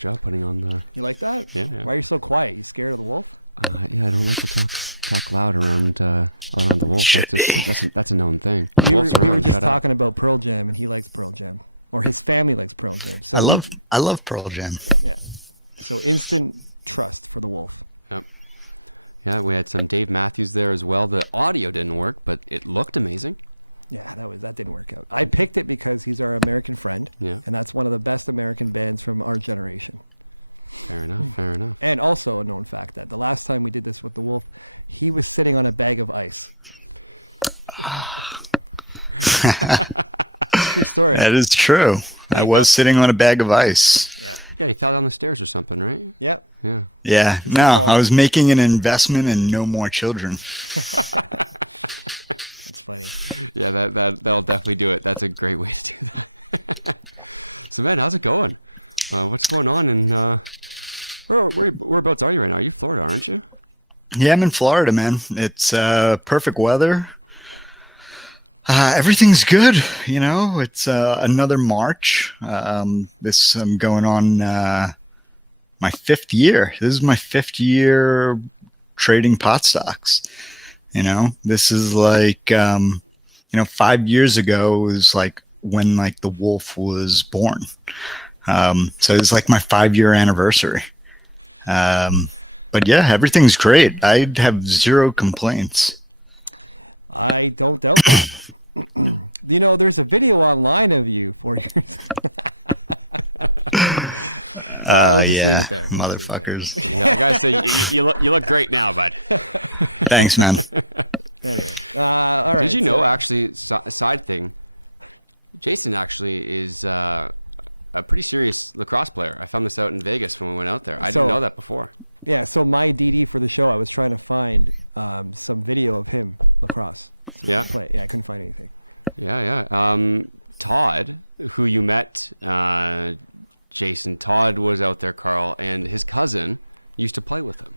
Joe putting on there. Yeah. I was so quiet. You scared of that? Yeah, I mean, that's loud around the Should be. That's a known thing. Talking about Pearl Jam, he likes Pearl Jam. And his family likes Pearl Jam. I love Pearl Jam. So instant trust for the war. Yeah, we had Dave Matthews there as well. The audio didn't work, but it looked amazing. I picked it because he's an American friend, and that's one of the best American bands from our generation. And also a known fact, the last time we did this with the year, he was sitting on a bag of ice. That is true. I was sitting on a bag of ice. He fell on the stairs or something, right? Yeah. Yeah, no, I was making an investment in No More Children. Yeah, that'll definitely do it. That's a great way to do it. So, Red, how's it going? What's going on? And whereabouts are you right now? You're Florida, aren't you? Yeah, I'm in Florida, man. It's perfect weather. Everything's good, you know. It's another March. I'm going on my 5th year. This is my 5th year trading pot stocks. You know, this is like 5 years ago was like when like the wolf was born. So it's like my 5-year anniversary. But yeah, everything's great. I have zero complaints. You know, there's a video online of you. Yeah, motherfuckers. You look great now, bud. Thanks, man. Did you know, actually, the side thing, Jason actually is a pretty serious lacrosse player. I found this out in Vegas when we went out there. I didn't know that before. Yeah, so my DD for the show, I was trying to find some video of him. Yeah. Todd, who you met, Jason, Todd was out there, Carl, and his cousin used to play with her.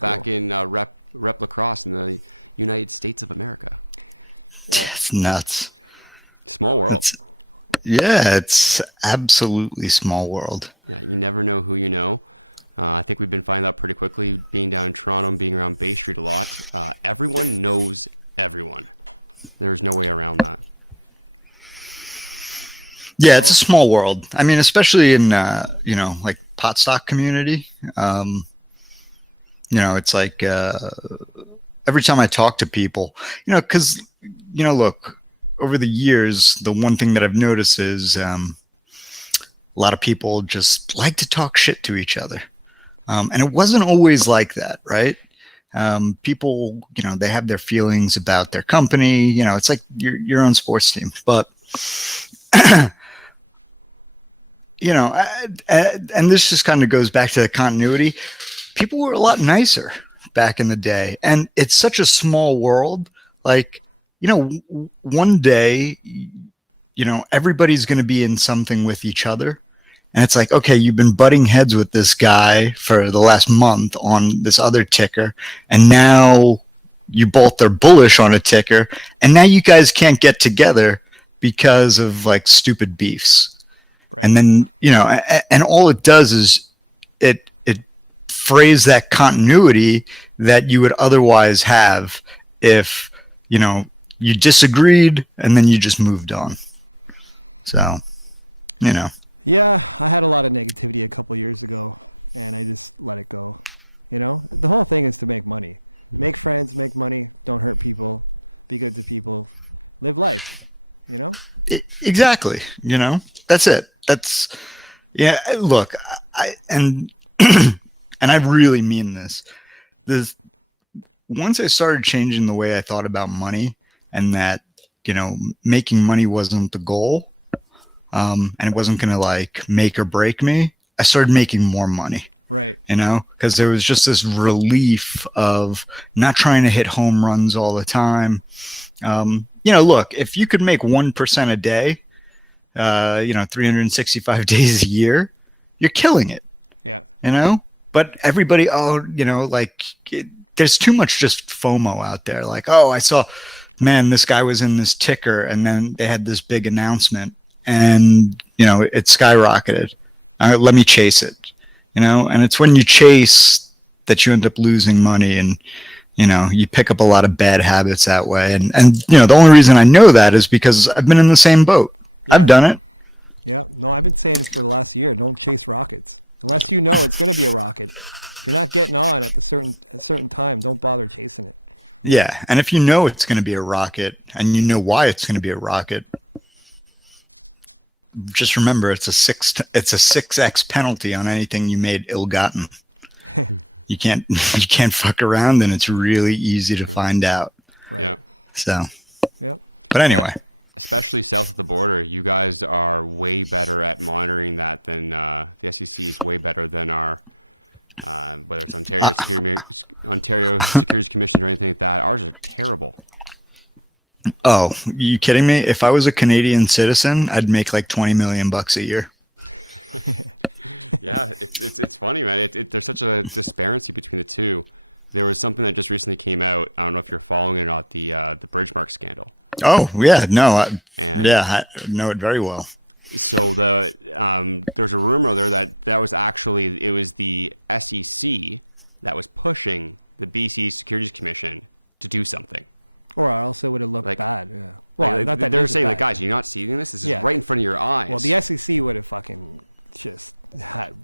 Back in rep lacrosse in the United States of America. It's nuts. Small world. It's absolutely small world. You never know who you know. I think we've been finding out pretty quickly, being down in Toronto and being around Batesford a lot. Everyone knows everyone. There's no way around it. Yeah, it's a small world. I mean, especially in like pot stock community. It's like every time I talk to people, because look, over the years, the one thing that I've noticed is a lot of people just like to talk shit to each other, and it wasn't always like that, right? People, they have their feelings about their company. It's like your own sports team, but. And this just kind of goes back to the continuity. People were a lot nicer back in the day, and it's such a small world. Like, one day, everybody's going to be in something with each other. And it's like, okay, you've been butting heads with this guy for the last month on this other ticker, and now you both are bullish on a ticker, and now you guys can't get together because of like stupid beefs. And then, and all it does is it frays that continuity that you would otherwise have if, you disagreed and then you just moved on. So, Yeah, I had a lot of negativity a couple of years ago, and I just let it go. The whole thing is to make money. Make friends, make money, don't hurt people, do good to people, live life. Exactly. That's it. That's, yeah. Look, and I really mean this. Once I started changing the way I thought about money, and that, making money wasn't the goal, and it wasn't going to like make or break me, I started making more money, because there was just this relief of not trying to hit home runs all the time. Look, if you could make 1% a day, 365 days a year, you're killing it, but everybody, there's too much just FOMO out there. Like, oh, I saw, man, this guy was in this ticker and then they had this big announcement and, it skyrocketed. Let me chase it, and it's when you chase that you end up losing money, and you pick up a lot of bad habits that way. And the only reason I know that is because I've been in the same boat. I've done it. I would say if you're last no, don't chase rackets. Unless you know the program rackets. You don't get mad at a certain time, don't bother chasing. Yeah, and if you know it's going to be a rocket, and you know why it's going to be a rocket, just remember it's a 6x penalty on anything you made ill-gotten. You can't fuck around, and it's really easy to find out. So, but anyway. Especially south of the border, you guys are way better at monitoring that than the SEC is way better than Ontario Commission or anything like that. Ours is terrible. Oh, you kidding me? If I was a Canadian citizen, I'd make like $20 million a year. Yeah, it's funny, right? There's such a disparity between the two. There was something that just recently came out. I don't know if you're following it, about the Birchmark scandal. Oh yeah, no, I know it very well. So there's a rumor there that was actually it was the SEC that was pushing the BC Securities Commission to do something. Oh, I also would have looked like that. Well, they're saying, like, guys, you're not seeing this? This is right in front of your eyes. The SEC would have fucking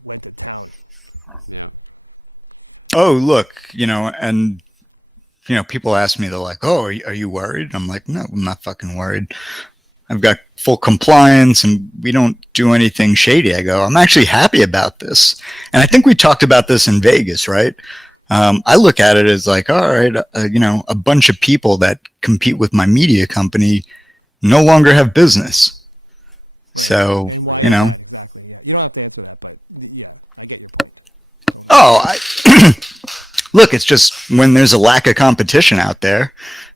went to town. Oh, look, and people ask me, they're like, "Oh, are you worried?" I'm like, "No, I'm not fucking worried. I've got full compliance, and we don't do anything shady." I go, "I'm actually happy about this," and I think we talked about this in Vegas, right? I look at it as like, all right, a bunch of people that compete with my media company no longer have business. So, look, it's just when there's a lack of competition out there,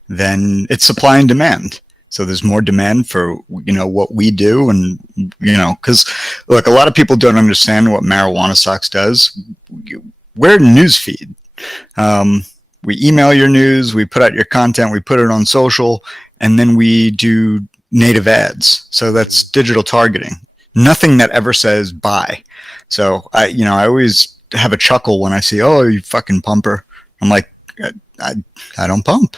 then it's supply and demand. So there's more demand for, what we do. And, because, look, a lot of people don't understand what Marijuana Stocks does. We're a news feed. We email your news, we put out your content, we put it on social, and then we do native ads. So that's digital targeting. Nothing that ever says buy. So I always have a chuckle when I see, "Oh, you fucking pumper." I'm like, I don't pump,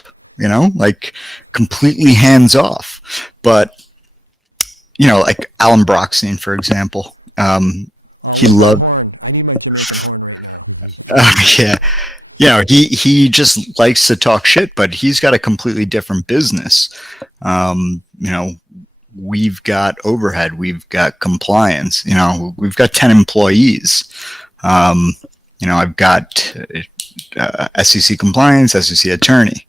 like completely hands off. But, like Alan Brockstein, for example, he loved, yeah. He just likes to talk shit, but he's got a completely different business. We've got overhead, we've got compliance, we've got 10 employees. I've got SEC compliance, SEC attorney.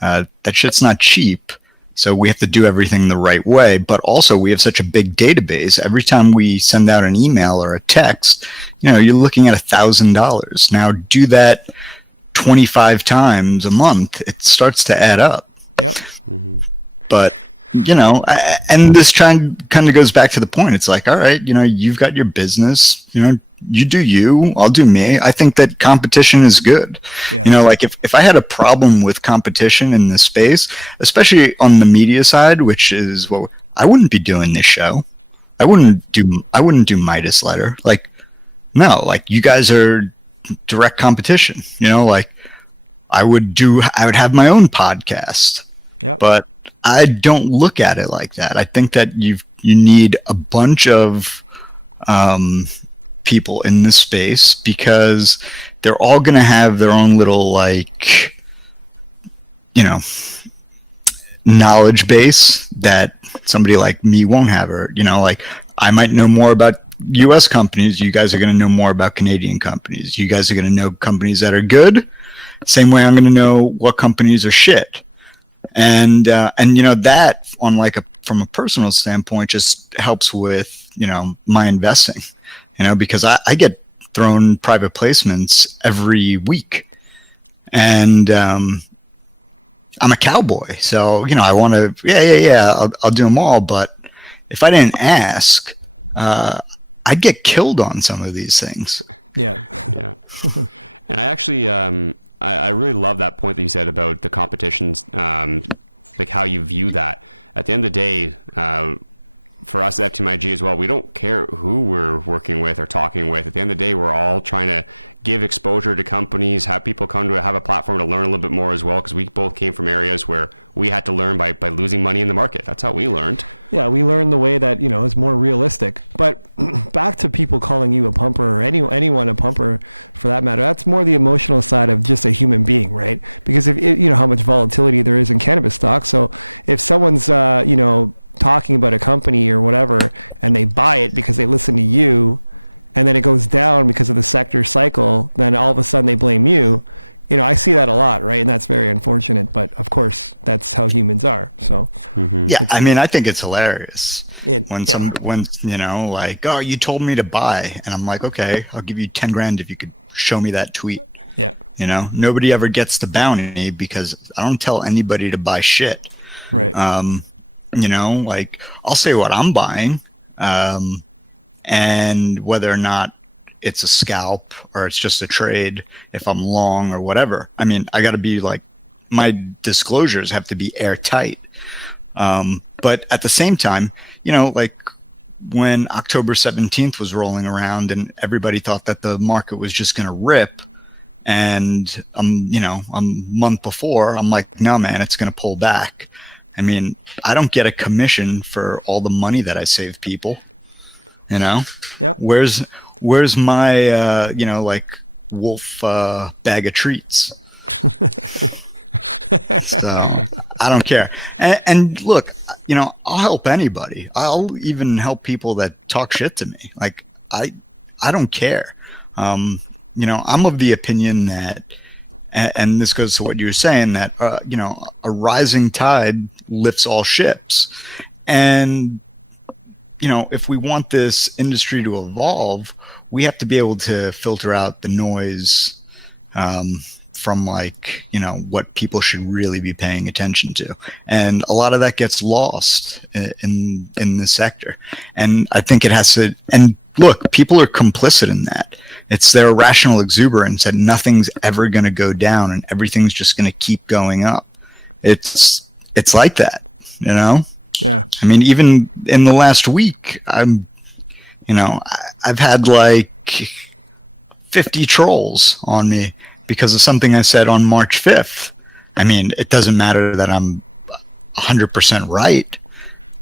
That shit's not cheap. So we have to do everything the right way, but also we have such a big database. Every time we send out an email or a text, you're looking at $1,000. Now do that 25 times a month, it starts to add up. But, and this kind of goes back to the point. It's like, all right, you've got your business, you do you, I'll do me. I think that competition is good. Like if I had a problem with competition in this space, especially on the media side, which is what I wouldn't be doing this show. I wouldn't do Midas Letter. Like, no, like you guys are direct competition, like I would have my own podcast, but I don't look at it like that. I think that you need a bunch of people in this space because they're all going to have their own little knowledge base that somebody like me won't have, or like I might know more about US companies, you guys are going to know more about Canadian companies. You guys are going to know companies that are good, same way I'm going to know what companies are shit. And that on from a personal standpoint just helps with my investing, because I get thrown private placements every week, and I'm a cowboy, so I want to I'll do them all, but if I didn't ask, I'd get killed on some of these things. Well, actually, I really love that point you said about the competitions, like how you view that. At the end of the day, for us at FTMIG as well. We don't care who we're working with or talking with. At the end of the day, we're all trying to give exposure to companies, have people come to have a platform to learn a little bit more as well, because we both came from areas where we have to learn about losing money in the market. That's how we learned. Yeah, we learned the way that, is more realistic. But back to people calling you a pumper, or anyone a pumper, for that matter, that's more the emotional side of just a human being, right? Because how much volatility there is in cannabis stock. So if someone's, talking about a company or whatever, and they buy it because they listen to you, and then it goes down because of the sector cycle, then all of a sudden they blame you. I see that a lot, right? That's very unfortunate, but of course, that's how humans are. So. Yeah, I mean, I think it's hilarious when like, oh, you told me to buy, and I'm like, okay, I'll give you 10 grand if you could show me that tweet. Nobody ever gets the bounty because I don't tell anybody to buy shit. Like, I'll say what I'm buying, and whether or not it's a scalp or it's just a trade, if I'm long or whatever. I mean, I got to be like, my disclosures have to be airtight. But at the same time, like when October 17th was rolling around and everybody thought that the market was just going to rip, and a month before, I'm like, no, man, it's going to pull back. I mean, I don't get a commission for all the money that I save people. Where's my, like wolf, bag of treats? So I don't care. And look, I'll help anybody. I'll even help people that talk shit to me. Like, I don't care. I'm of the opinion that, and this goes to what you were saying, that, a rising tide lifts all ships. And, if we want this industry to evolve, we have to be able to filter out the noise, from what people should really be paying attention to. And a lot of that gets lost in the sector. And I think it has to, and look, people are complicit in that. It's their irrational exuberance that nothing's ever going to go down and everything's just going to keep going up. It's like that, I mean, even in the last week, I've had like 50 trolls on me because of something I said on March 5th. I mean, it doesn't matter that I'm 100% right,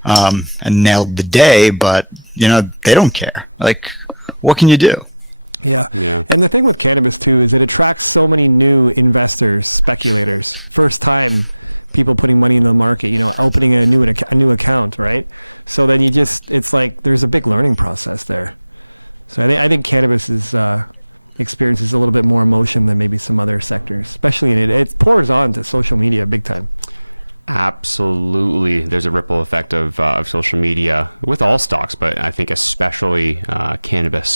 and nailed the day, but, they don't care. Like, what can you do? Yeah. And the thing with cannabis, too, is it attracts so many new investors, speculators. First time people putting money in the market and opening a new account, right? So when it's like, there's a big learning process there. So I think cannabis is, experiences a little bit more emotion than maybe some other sectors, especially it's pours on to social media big time. Absolutely, there's a ripple effect of social media with all stocks, but I think especially cannabis.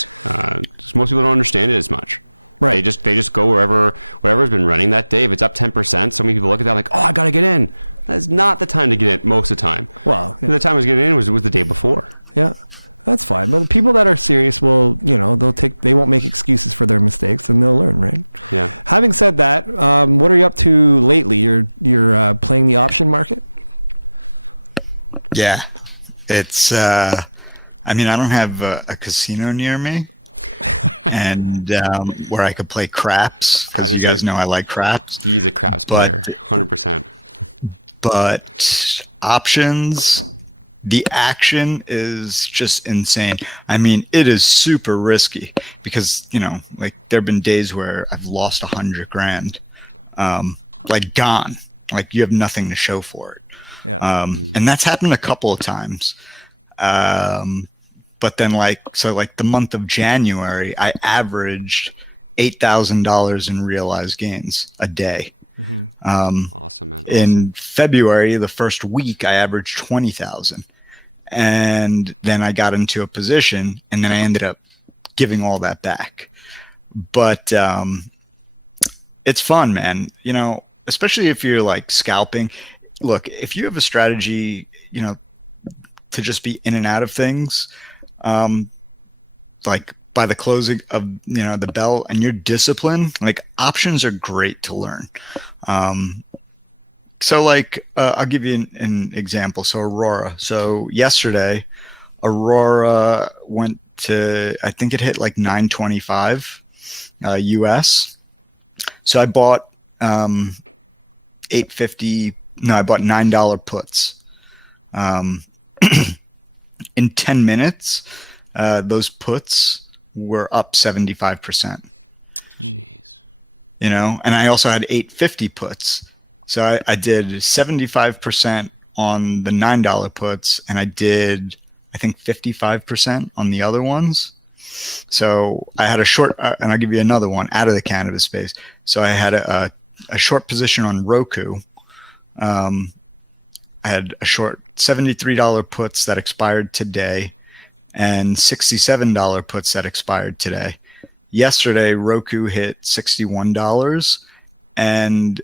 Most people don't understand it as much. Right. They just go wherever's been running that day. If it's up 10%, some people look at that like, oh, I gotta get in. That's not the time to get it most of the time. Right. The time to get in was the day before. Yeah. That's fine. When people that are serious will, they won't make excuses for their mistakes, and they'll learn, right? Yeah. Having said that, what are you up to lately? You're playing the option market? Yeah. It's, I mean, I don't have a casino near me, and where I could play craps, because you guys know I like craps, but options, the action is just insane. I mean, it is super risky because, like there have been days where I've lost 100 grand, like gone, like you have nothing to show for it. And that's happened a couple of times. But then like the month of January, I averaged $8,000 in realized gains a day. In February, the first week, I averaged 20,000. And then I got into a position and then I ended up giving all that back. But it's fun, man. Especially if you're like scalping. Look, if you have a strategy, to just be in and out of things, like by the closing of, the bell and you're disciplined, like options are great to learn. So like, I'll give you an example. So Aurora. So yesterday, Aurora went to, I think it hit like 925 US. So I bought 850. No, I bought $9 puts. In 10 minutes, those puts were up 75%. You know, and I also had 850 puts. So I did 75% on the $9 puts, and I did, I think, 55% on the other ones. So I had a short, and I'll give you another one out of the cannabis space. So I had a short position on Roku. I had a short $73 puts that expired today and $67 puts that expired today. Yesterday, Roku hit $61, and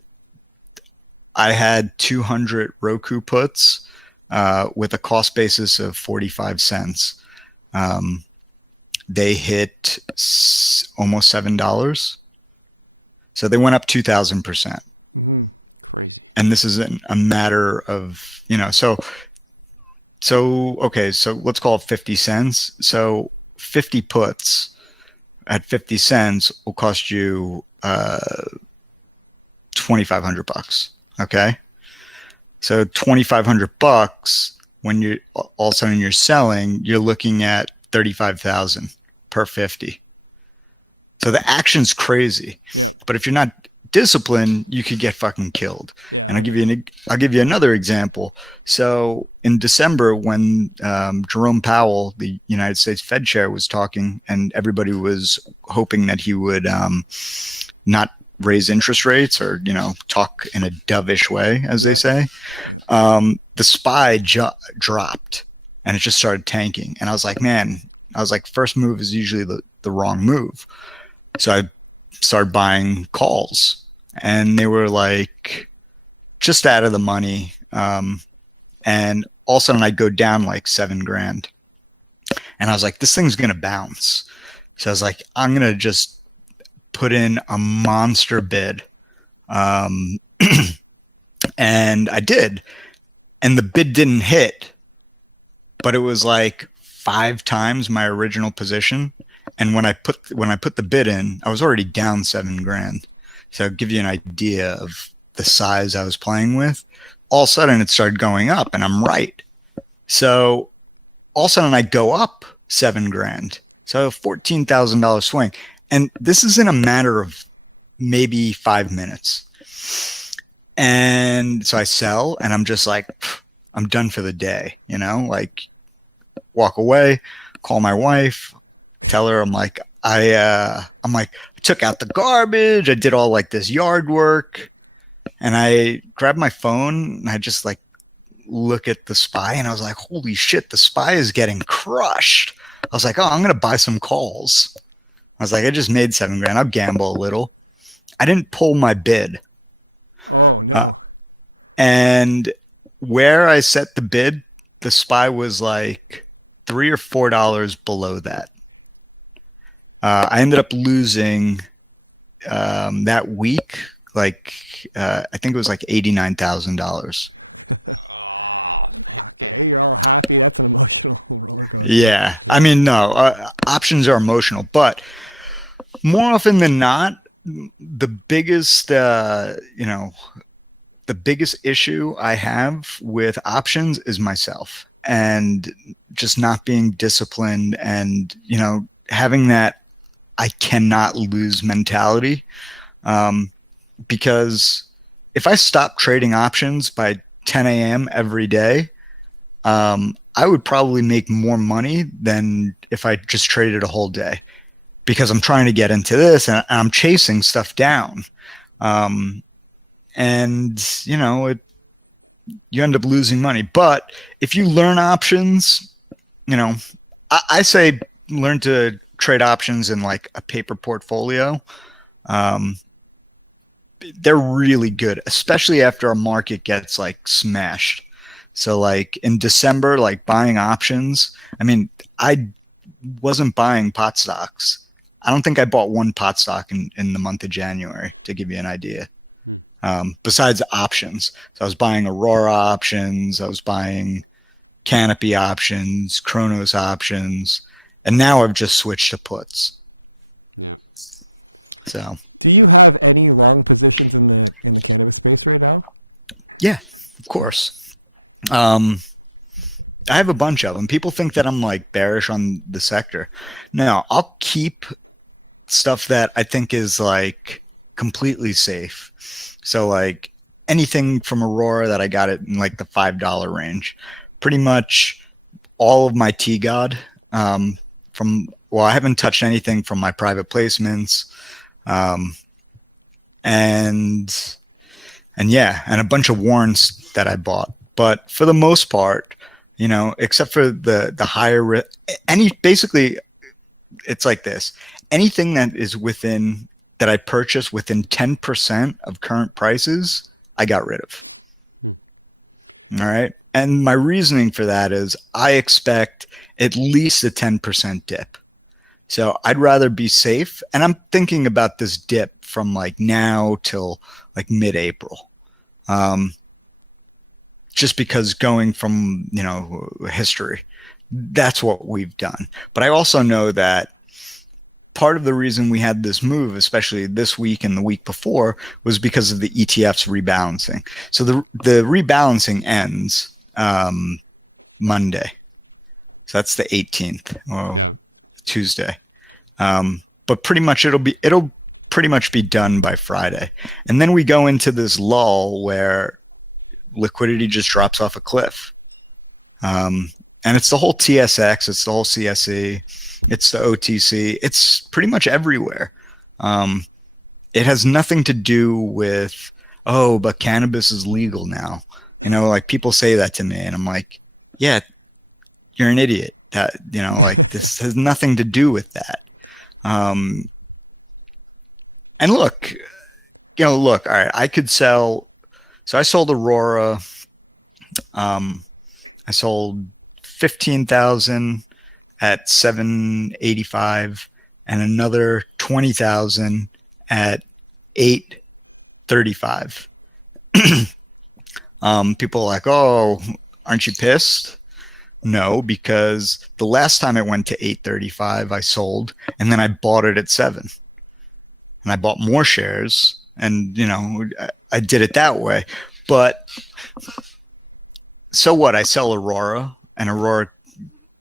I had 200 Roku puts with a cost basis of 45 cents. They hit almost $7. So they went up 2,000%. And this isn't a matter of, you know, so okay, so let's call it 50 cents. So 50 puts at 50 cents will cost you $2,500. Okay. So $2,500 when you all of a sudden you're selling, you're looking at 35,000 per 50. So the action's crazy, but if you're not disciplined, you could get fucking killed. And I'll give you another example. So in December, when Jerome Powell, the United States Fed chair, was talking, and everybody was hoping that he would not raise interest rates, or, you know, talk in a dovish way, as they say, the SPY dropped and it just started tanking. And I was like, man, first move is usually the wrong move. So I started buying calls, and they were like just out of the money. And all of a sudden I'd go down like $7,000, and I was like, this thing's going to bounce. So I was like, I'm going to just put in a monster bid. And I did, and the bid didn't hit, but it was like 5 times my original position. And when I put the bid in, I was already down $7,000. So I'll give you an idea of the size I was playing with. All of a sudden it started going up, and I'm right. So all of a sudden I go up $7,000. So a $14,000 swing. And this is in a matter of maybe 5 minutes. And so I sell, and I'm just like, I'm done for the day, you know, like walk away, call my wife, tell her I took out the garbage, I did all like this yard work, and I grabbed my phone and I just like look at the SPY, and I was like, holy shit, the SPY is getting crushed. I was like, oh, I'm gonna buy some calls. I was like, I just made $7,000. I'll gamble a little. I didn't pull my bid. And where I set the bid, the SPY was like $3 or $4 below that. I ended up losing that week, like I think it was like $89,000. Yeah, I mean, no, options are emotional, but more often than not, the biggest, the biggest issue I have with options is myself, and just not being disciplined, and, you know, having that I cannot lose mentality. Because if I stop trading options by 10 a.m. every day, I would probably make more money than if I just traded a whole day, because I'm trying to get into this and I'm chasing stuff down. And, you know, you end up losing money. But if you learn options, you know, I say learn to trade options in like a paper portfolio. They're really good, especially after a market gets like smashed. So like in December, like buying options, I mean, I wasn't buying pot stocks. I don't think I bought one pot stock in the month of January, to give you an idea. Besides options. So I was buying Aurora options. I was buying Canopy options, Chronos options, and now I've just switched to puts. So. Do you have any long positions in the cannabis space right now? Yeah, of course. I have a bunch of them. People think that I'm like bearish on the sector. No, I'll keep stuff that I think is like completely safe. So like anything from Aurora that I got it in like the $5 range. Pretty much all of my T-God I haven't touched anything from my private placements. And a bunch of warrants that I bought. But for the most part, except for the higher risk, basically it's like this. Anything that I purchase within 10% of current prices, I got rid of. All right. And my reasoning for that is I expect at least a 10% dip. So I'd rather be safe. And I'm thinking about this dip from like now till like mid-April. Just because going from, history, that's what we've done. But I also know that part of the reason we had this move, especially this week and the week before, was because of the ETFs rebalancing. So the rebalancing ends Monday. So that's the 18th or Tuesday. But pretty much it'll pretty much be done by Friday. And then we go into this lull where liquidity just drops off a cliff. And it's the whole TSX, it's the whole CSE, it's the OTC, it's pretty much everywhere. It has nothing to do with, but cannabis is legal now. Like people say that to me and I'm like, yeah, you're an idiot. That, like this has nothing to do with that. And look, all right, I could sell. So I sold Aurora. I sold 15,000 at 785 and another 20,000 at 835. People are like, oh, aren't you pissed? No, because the last time it went to 835, I sold, and then I bought it at 7. And I bought more shares, and, I did it that way. But so what? I sell Aurora, and Aurora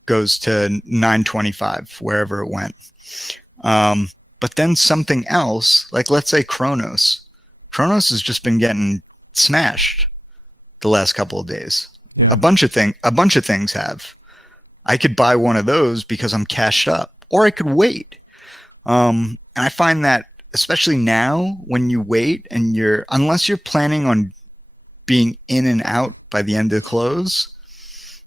goes to 925, wherever it went. But then something else, like let's say Chronos. Chronos has just been getting smashed the last couple of days. A bunch of things have. I could buy one of those because I'm cashed up, or I could wait. And I find that especially now when you wait and unless you're planning on being in and out by the end of the close,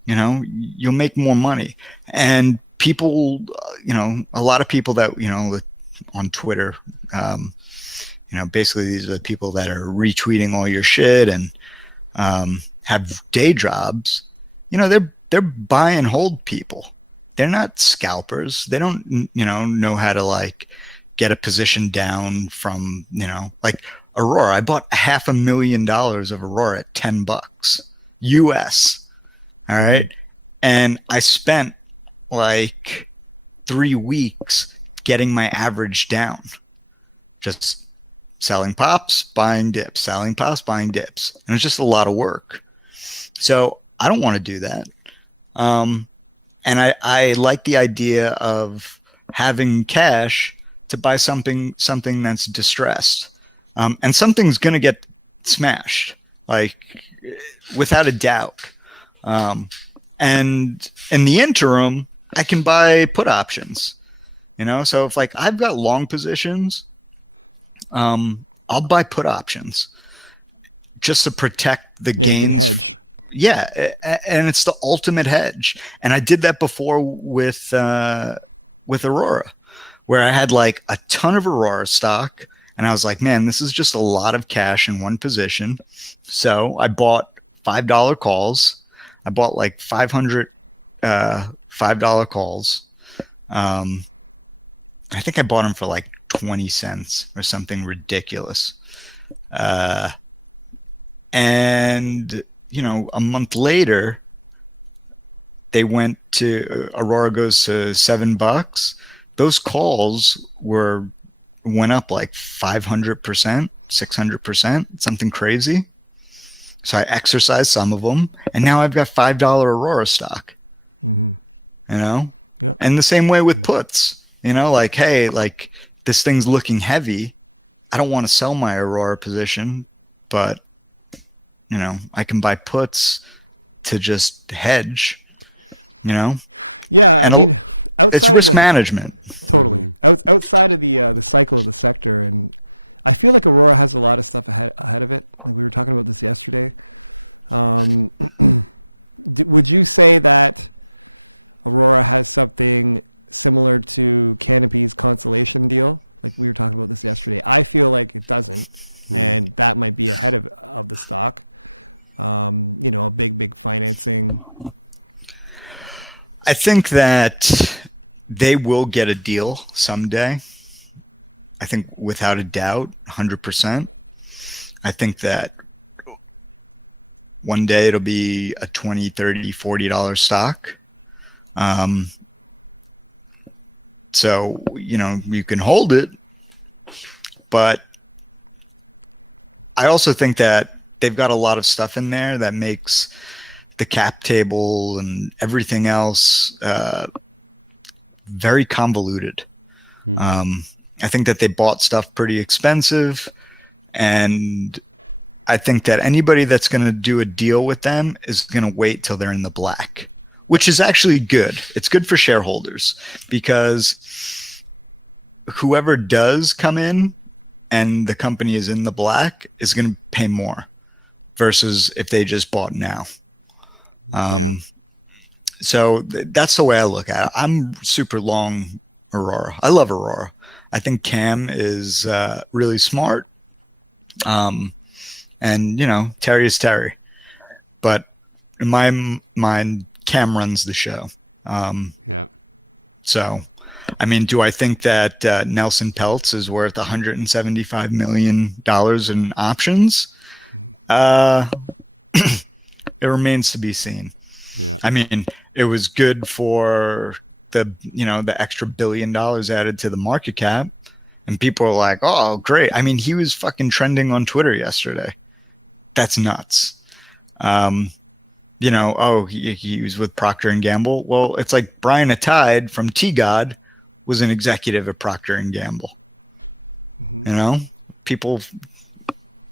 you'll make more money. And people, a lot of people that, on Twitter, basically these are the people that are retweeting all your shit and have day jobs. They're buy and hold people. They're not scalpers. They don't, know how to like get a position down from, like Aurora. I bought $500,000 of Aurora at $10 US. All right. And I spent like 3 weeks getting my average down, just selling pops, buying dips, selling pops, buying dips. And it's just a lot of work. So I don't want to do that. And I like the idea of having cash to buy something that's distressed. And something's going to get smashed, like without a doubt. And in the interim, I can buy put options, so if like I've got long positions, I'll buy put options just to protect the gains. Yeah. And it's the ultimate hedge. And I did that before with Aurora, where I had like a ton of Aurora stock. And I was like, man, this is just a lot of cash in one position. So I bought $5 calls. I bought like 500 $5 calls. I think I bought them for like 20 cents or something ridiculous. And, a month later, they went to Aurora goes to $7. Those calls went up like 500%, 600%, something crazy. So I exercised some of them, and now I've got $5 Aurora stock. You know, and the same way with puts. You know, like, hey, like this thing's looking heavy. I don't want to sell my Aurora position, but you know, I can buy puts to just hedge. You know, and it's risk management. Outside of the speculative sector, I feel like Aurora has a lot of stuff ahead of it. We were talking about this yesterday. Would you say that Aurora has something similar to Canopy's Constellation deal? If we were talking about this yesterday, I feel like it doesn't. That might be ahead of the stock. And, you know, big financing. I think that they will get a deal someday. I think without a doubt, 100%. I think that one day it'll be a $20, $30, $40 stock. So, you know, you can hold it, but I also think that they've got a lot of stuff in there that makes the cap table and everything else very convoluted. I think that they bought stuff pretty expensive, and I think that anybody that's going to do a deal with them is going to wait till they're in the black, which is actually good. It's good for shareholders because whoever does come in and the company is in the black is going to pay more versus if they just bought now. So that's the way I look at it. I'm super long Aurora. I love Aurora. I think Cam is really smart. And, you know, Terry is Terry. But in my mind, Cam runs the show. So, I mean, do I think that Nelson Peltz is worth $175 million in options? It remains to be seen. I mean, it was good for the extra $1 billion added to the market cap, and people are like, "Oh, great!" I mean, he was fucking trending on Twitter yesterday. That's nuts. He was with Procter and Gamble. Well, it's like Brian Atide from T-God was an executive at Procter and Gamble. You know, people,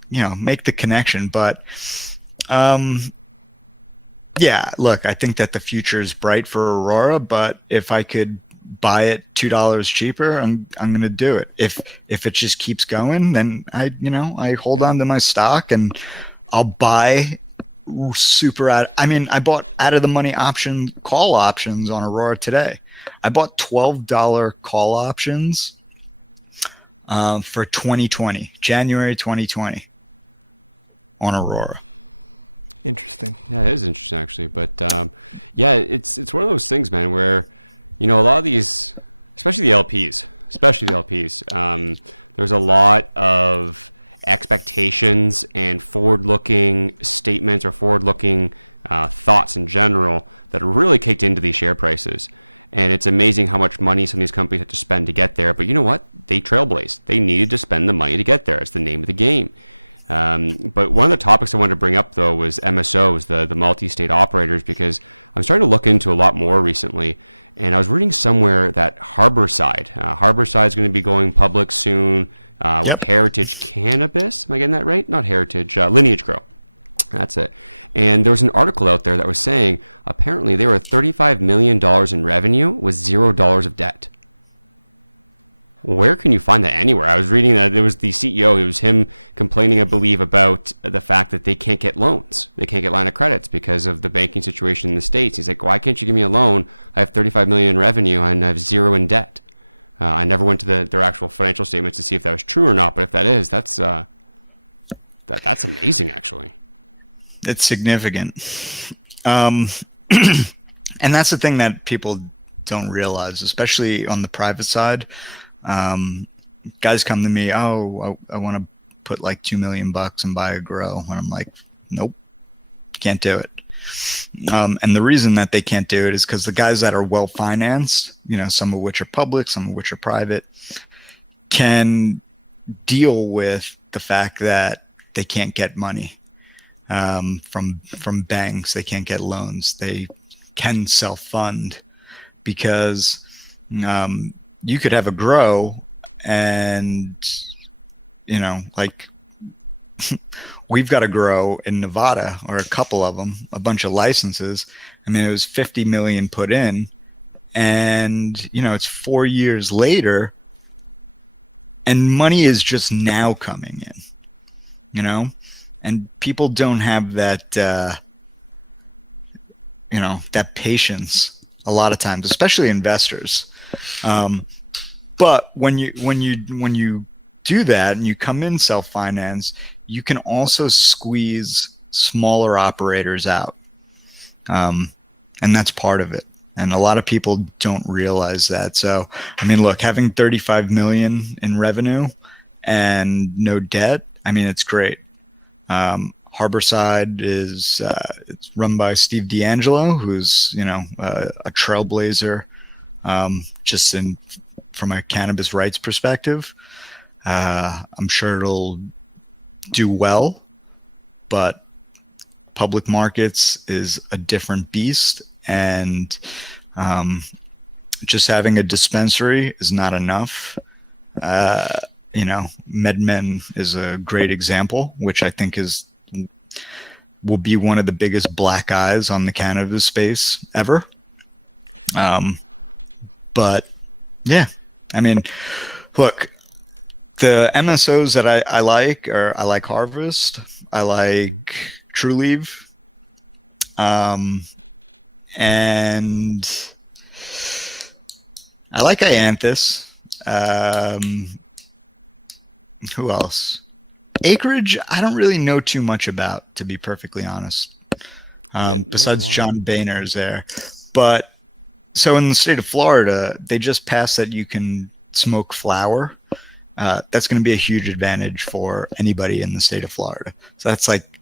make the connection, but. Yeah, look, I think that the future is bright for Aurora, but if I could buy it $2 cheaper, I'm going to do it. If it just keeps going, then I hold on to my stock and I'll buy I bought out of the money call options on Aurora today. I bought $12 call options for 2020, January 2020 on Aurora. That is interesting, actually. But, it's one of those things, man, where, a lot of these, especially LPs, there's a lot of expectations and forward-looking statements or forward-looking thoughts in general that are really kicked into these share prices. And it's amazing how much money some of these companies have to spend to get there. But you know what? They trailblazed. They needed to spend the money to get there. It's the name of the game. But one of the topics I wanted to bring up, though, was MSOs, the multi-state operators, because I was trying to look into a lot more recently, and I was reading somewhere that Harborside's going to be going public soon. Yep. Heritage Cannabis, am I getting that right? Not Heritage, Lineage Co. That's it. And there's an article out there that was saying, apparently there were $35 million in revenue with $0 of debt. Well, where can you find that anywhere? I was reading that it was the CEO, it was him complaining, I believe, about the fact that they can't get loans. They can't get line of credits because of the banking situation in the States. He's like, why can't you give me a loan? I have $35 million in revenue and there's $0 in debt. I never went to their actual financial statements to see if that was true or not, but if that is, that's amazing, actually. It's significant. And that's the thing that people don't realize, especially on the private side. Guys come to me, I want to put like $2 million and buy a grow. And I'm like, nope, can't do it. And the reason that they can't do it is because the guys that are well financed, some of which are public, some of which are private, can deal with the fact that they can't get money from banks. They can't get loans. They can self-fund because you could have a grow and, like we've got a grow in Nevada, or a couple of them, a bunch of licenses. I mean, it was 50 million put in, and it's 4 years later, and money is just now coming in, and people don't have that, that patience a lot of times, especially investors. But when you do that and you come in self-finance, you can also squeeze smaller operators out. And that's part of it. And a lot of people don't realize that. So, I mean, look, having 35 million in revenue and no debt, I mean, it's great. Harborside is it's run by Steve D'Angelo, who's a trailblazer, just from a cannabis rights perspective. I'm sure it'll do well, but public markets is a different beast, and just having a dispensary is not enough. MedMen is a great example, which I think will be one of the biggest black eyes on the cannabis space ever. But yeah, I mean, look, the MSOs that I like Harvest, I like Trulieve, and I like Ianthus. Who else? Acreage, I don't really know too much about, to be perfectly honest. Besides John Boehner's there. But so in the state of Florida, they just passed that you can smoke flower. That's going to be a huge advantage for anybody in the state of Florida. So that's like,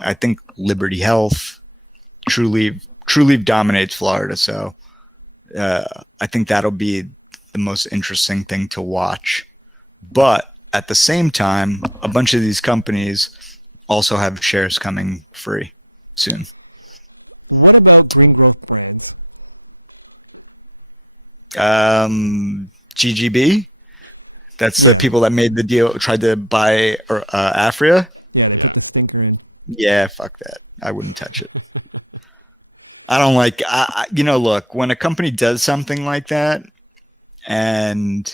I think Liberty Health, Trulieve dominates Florida. So I think that'll be the most interesting thing to watch. But at the same time, a bunch of these companies also have shares coming free soon. What about green growth brands? GGB? That's the people that made the deal, tried to buy Afria. Yeah, fuck that. I wouldn't touch it. I don't like, look, when a company does something like that, and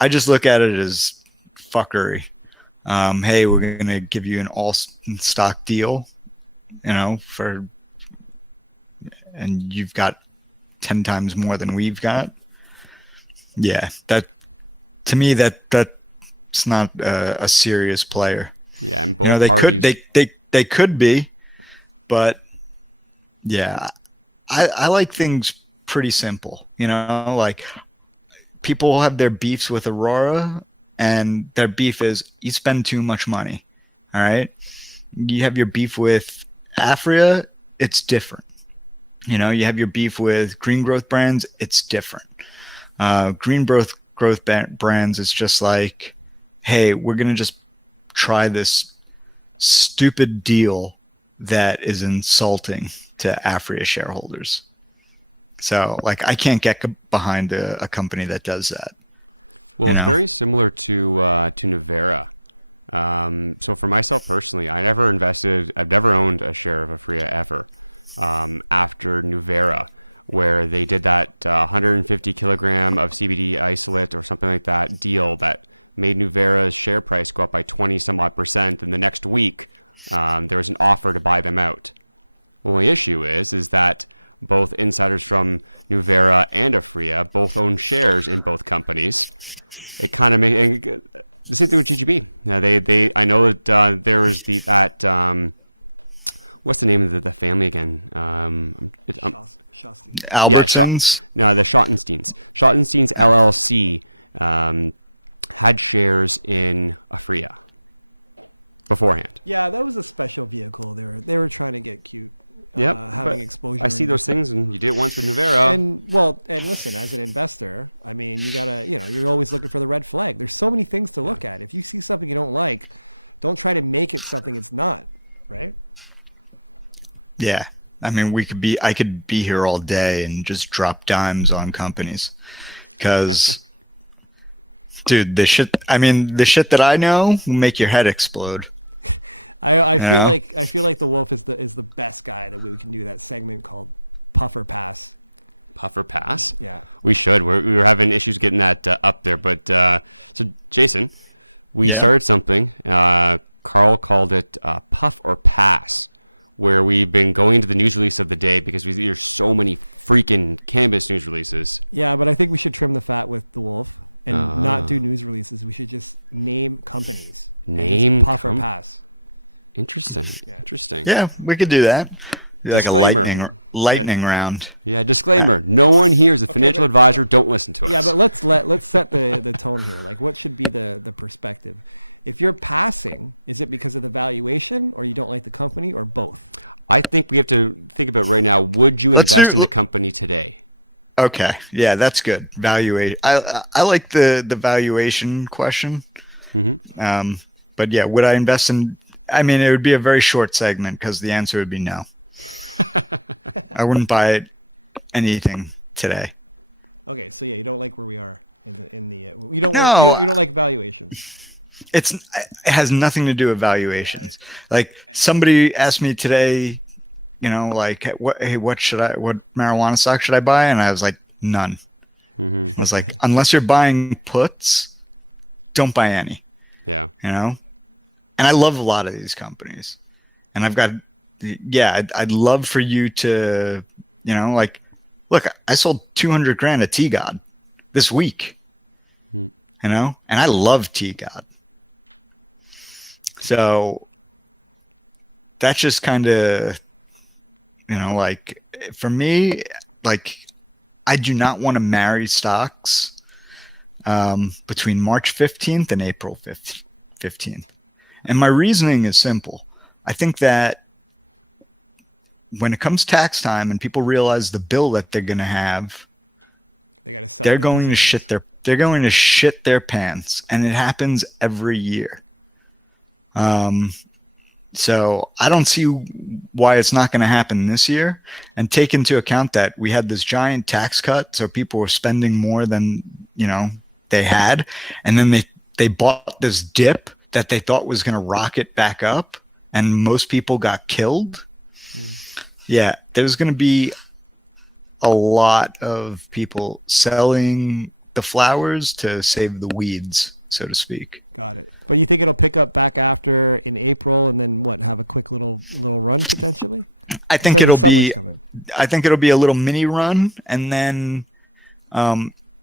I just look at it as fuckery. Hey, we're going to give you an all stock deal, and you've got 10 times more than we've got. Yeah, that, to me, that's not a serious player. They could be, but yeah, I like things pretty simple. Like people have their beefs with Aurora, and their beef is you spend too much money. All right, you have your beef with Afria, it's different. You have your beef with Green Growth Brands, it's different. Green Growth Brands is just like, hey, we're going to just try this stupid deal that is insulting to Afria shareholders. So, like, I can't get behind a company that does that. Well, it's very similar to Nevera. So for myself personally, I never owned a share of Afria ever. After Nevera, where they did that 150 kilogram of CBD isolate or something like that deal that made Nevera's share price go up by 20-some-odd%, and the next week there was an offer to buy them out. Well, the issue is that both insiders from Nevera and Afria both own shares in both companies. It kind of made it just like GGB. I know there was that what's the name of the family again? Albertsons? No, the Schottensteins. Schottensteins LLC had shares in Afria beforehand. Yeah, that was a special vehicle. They were trying to get cute. Yep. I see those things, and you do it once in a while. Well, at least that's an investor. I mean, you're always looking for the red flag. There's so many things to look at. If you see something you don't like, don't try to make it something that's not. Right? Yeah. I mean, I could be here all day and just drop dimes on companies because, dude, the shit that I know will make your head explode. I feel like the work is the best guy for that segment called Puffer Pass. Puffer Pass? Yeah. We should. We're having issues getting that up there. But, so Jason, we sold something. Carl called it Puff or Pass, where we've been going to the news release of the day because we've seen so many freaking cannabis news releases. Well, but I think we should go with that with the not do news releases. We should just name companies. Name companies. Interesting. Yeah, we could do that. Be like a lightning round. Yeah, disclaimer. No one here is a financial advisor. Don't listen to us. But let's start with what should people know the perspective? If you're passing, is it because of the valuation, or you don't like the company, or both? I think you have to think about right now. Would you invest in the company today? Okay, yeah, that's good. Valuation. I like the valuation question. Mm-hmm. But yeah, would I invest in? I mean, it would be a very short segment because the answer would be no. I wouldn't buy anything today. No, it has nothing to do with valuations. Like somebody asked me today, like what marijuana stock should I buy? And I was like, none. Mm-hmm. I was like, unless you're buying puts, don't buy any. Yeah. And I love a lot of these companies, and I've got, I'd love for you to, like, look, I sold 200 grand at T-God this week, and I love T-God. So that's just kind of, like for me, like I do not want to marry stocks between March 15th and April 15th. And my reasoning is simple. I think that when it comes tax time and people realize the bill that they're going to have, they're going to shit their pants, and it happens every year. So I don't see why it's not going to happen this year. And take into account that we had this giant tax cut, so people were spending more than they had, and then they bought this dip that they thought was going to rocket back up, and most people got killed. Yeah, there's going to be a lot of people selling the flowers to save the weeds, so to speak. Do you think it'll pick up back after in April and then have a quick little run? I think it'll be a little mini run, and then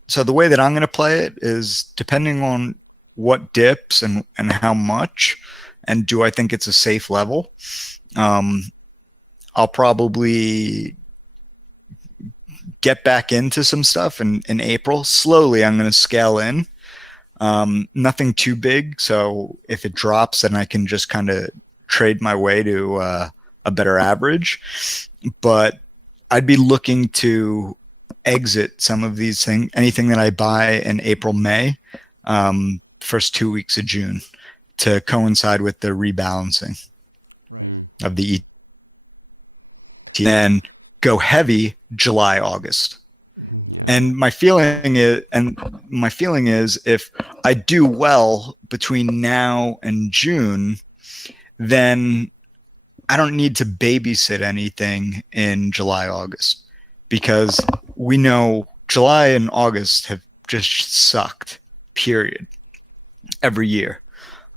so the way that I'm going to play it is depending on what dips and how much, and do I think it's a safe level. I'll probably get back into some stuff in April. Slowly, I'm going to scale in. Nothing too big, so if it drops, then I can just kind of trade my way to a better average. But I'd be looking to exit some of these things, anything that I buy in April, May, first 2 weeks of June, to coincide with the rebalancing of the ETF. Then go heavy July, August. And my feeling is if I do well between now and June, then I don't need to babysit anything in July, August, because we know July and August have just sucked, period, every year.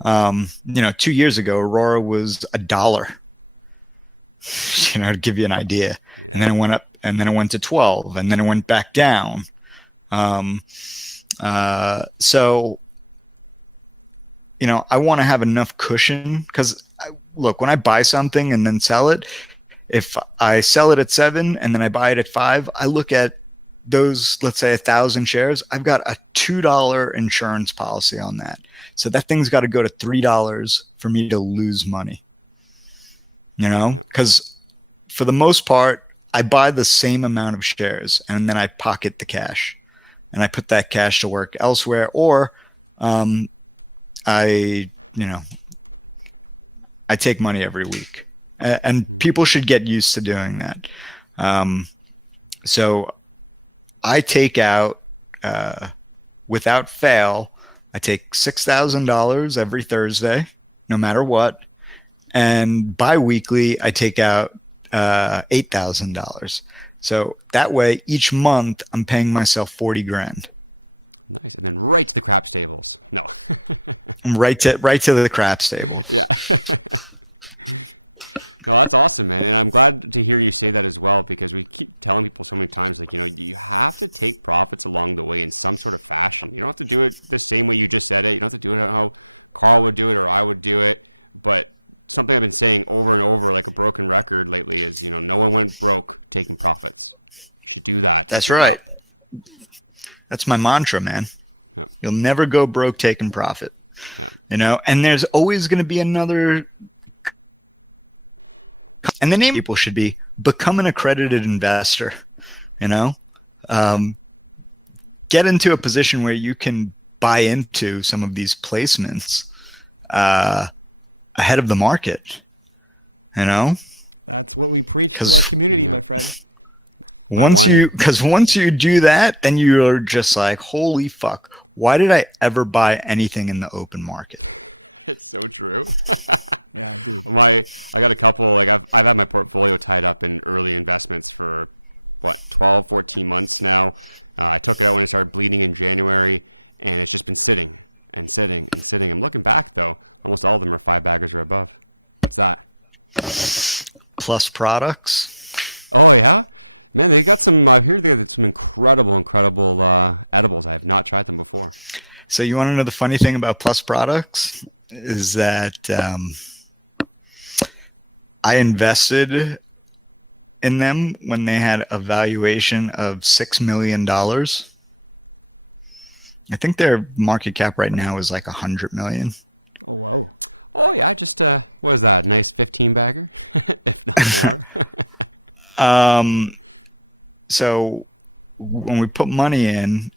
2 years ago, Aurora was $1, to give you an idea. And then it went up, and then it went to 12, and then it went back down. So, I want to have enough cushion, because look, when I buy something and then sell it, if I sell it at 7 and then I buy it at 5, I look at those, let's say 1,000 shares, I've got a $2 insurance policy on that. So that thing's got to go to $3 for me to lose money. Because for the most part, I buy the same amount of shares and then I pocket the cash and I put that cash to work elsewhere, or I, you know, I take money every week, and people should get used to doing that. So I take out, without fail, I take $6,000 every Thursday, no matter what. And bi-weekly, I take out $8,000. So that way, each month, I'm paying myself 40 grand. And right to the crap savers. No. Right to the crap stables. Well, that's awesome, man. I'm glad to hear you say that as well, because we keep telling people so many times, like, you have to take profits along the way in some sort of fashion. You don't have to do it the same way you just said it. You don't have to do it how Carl would do it or I would do it. But something I've been saying over and over like a broken record lately is, no one went broke taking profits. You do that. That's right. That's my mantra, man. You'll never go broke taking profit. And there's always going to be another. And the name of people should be become an accredited investor. Get into a position where you can buy into some of these placements ahead of the market. Because once you do that, then you're just like, holy fuck, why did I ever buy anything in the open market? It's so true. I got a couple, I've had my portfolio tied up in early investments for, 12, 14 months now. I took it over, started bleeding in January, and it's just been sitting and sitting and sitting. And looking back, though, almost all of them are 5 baggers right there. What's that? Plus products. Oh, yeah? No, I got some, I've heard some incredible edibles. I have not tried them before. So you want to know the funny thing about Plus products? Is that I invested in them when they had a valuation of $6 million. I think their market cap right now is like 100 million. Oh, yeah, just, what was that, a nice 15 bagger? So when we put money in,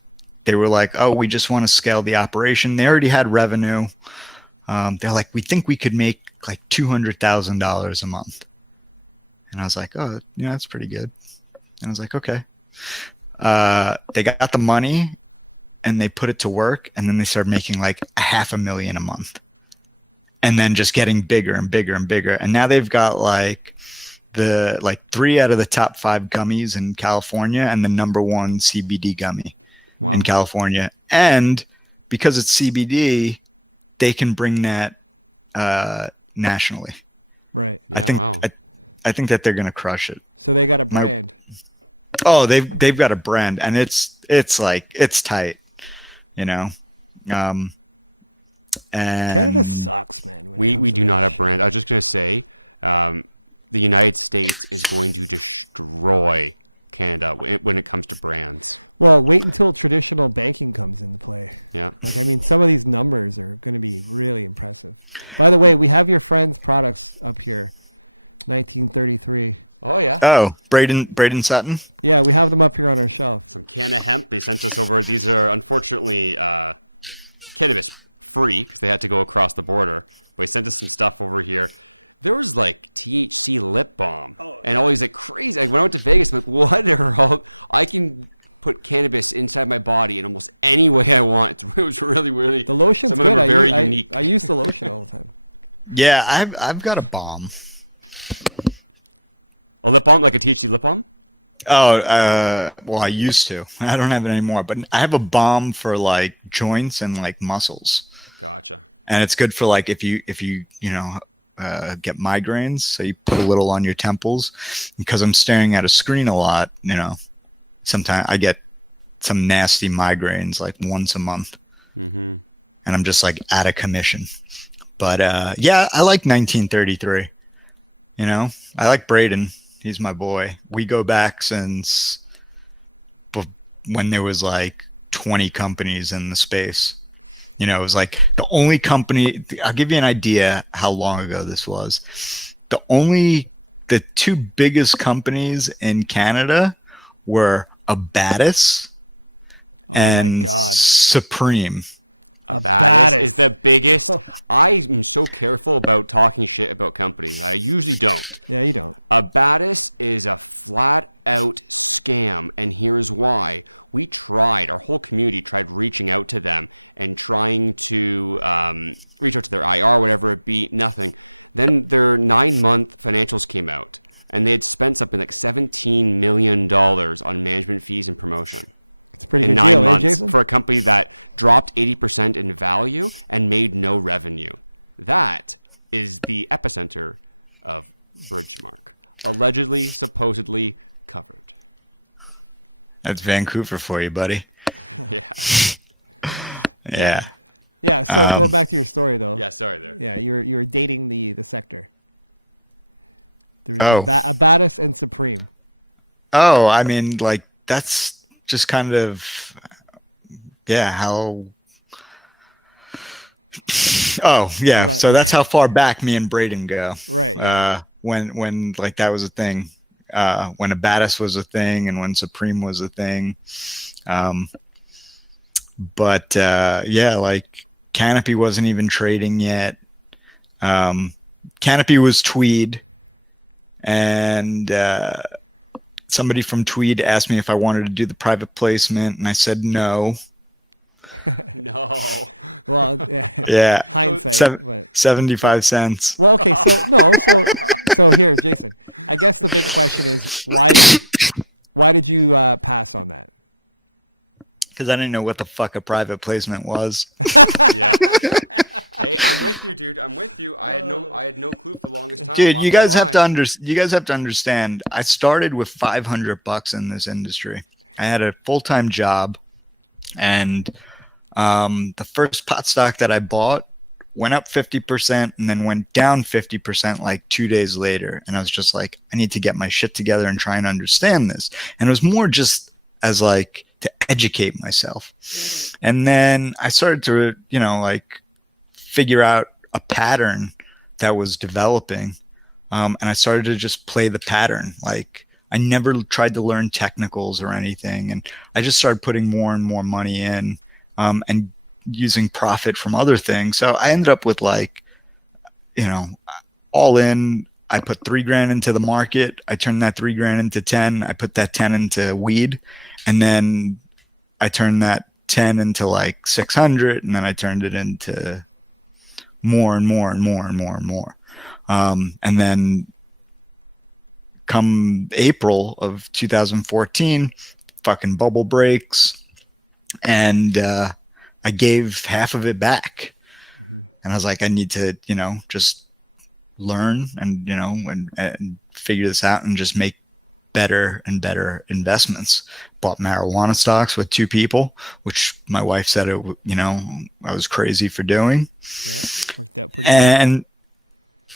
they were like, oh, we just want to scale the operation. They already had revenue. They're like, we think we could make like $200,000 a month. And I was like, oh, that's pretty good. And I was like, okay. They got the money and they put it to work, and then they started making like $500,000 a month, and then just getting bigger and bigger and bigger. And now they've got like 3 out of the top 5 gummies in California and the #1 CBD gummy in California. And because it's CBD, they can bring that nationally. I think that they're gonna crush it. They've got a brand, and it's tight, and we do not have brand. I was just gonna say, the United States is going to destroy Canada when it comes to brands. Well, wait until traditional biking comes into play. Yeah. Some of these numbers are going to be really impressive. By the way, we have your friend's products up here. 1933. Oh, yeah. Oh, Braden Sutton. Yeah, we have them up here on the shelf. These are unfortunately free. They had to go across the border. They sent us some stuff over here. There was like THC lip balm, and I was like crazy. I was around the face with whatever. I can put cannabis inside my body in almost any way I want. It was really very unique. I used to like that. Yeah, I've got a bomb. A lip balm, like a THC lip balm? Oh, well, I used to. I don't have it anymore, but I have a balm for like joints and like muscles. Gotcha. And it's good for like if you get migraines, so you put a little on your temples. Because I'm staring at a screen a lot, sometimes I get some nasty migraines like once a month. Mm-hmm. And I'm just like out of commission. But yeah, I like 1933. I like Braden. He's my boy. We go back since when there was like 20 companies in the space. It was like the only company. I'll give you an idea how long ago this was. The only the two biggest companies in Canada were Abatis and Supreme. That is the biggest. I'm so careful about talking shit about companies. I usually don't. Abatis is a flat-out scam, and here's why. We tried, our whole community tried reaching out to them and trying to reach their IR, whatever it be, nothing. Then their 9-month financials came out, and they had spent something like $17 million on management fees and promotion. For a company that dropped 80% in value and made no revenue. That is the epicenter of Goldschmidt. Allegedly, supposedly covered. That's Vancouver for you, buddy. Yeah. You're dating the sector. Oh. Abatis and Supreme. Oh, I mean, like, that's just kind of, yeah, how. Oh, yeah. So that's how far back me and Braden go. When like that was a thing. When Abatis was a thing and when Supreme was a thing. But yeah, like Canopy wasn't even trading yet. Canopy was Tweed, and somebody from Tweed asked me if I wanted to do the private placement, and I said no. Yeah, 75 cents. Well, okay, I guess the first question is, why did you pass on that? Because I didn't know what the fuck a private placement was. Dude, you guys have to understand. I started with $500 in this industry. I had a full-time job, and the first pot stock that I bought went up 50% and then went down 50% like 2 days later. And I was just like, I need to get my shit together and try and understand this. And it was more just as like to educate myself. And then I started to, like figure out a pattern that was developing. And I started to just play the pattern. Like I never tried to learn technicals or anything. And I just started putting more and more money in, and using profit from other things. So I ended up with like, all in, I put $3,000 into the market. I turned that $3,000 into 10. I put that 10 into weed. And then I turned that 10 into like 600. And then I turned it into more and more and more and more and more. And then come April of 2014, fucking bubble breaks. And I gave half of it back. And I was like, I need to, just learn and, and figure this out and just make better and better investments. Bought marijuana stocks with 2 people, which my wife said, I was crazy for doing. And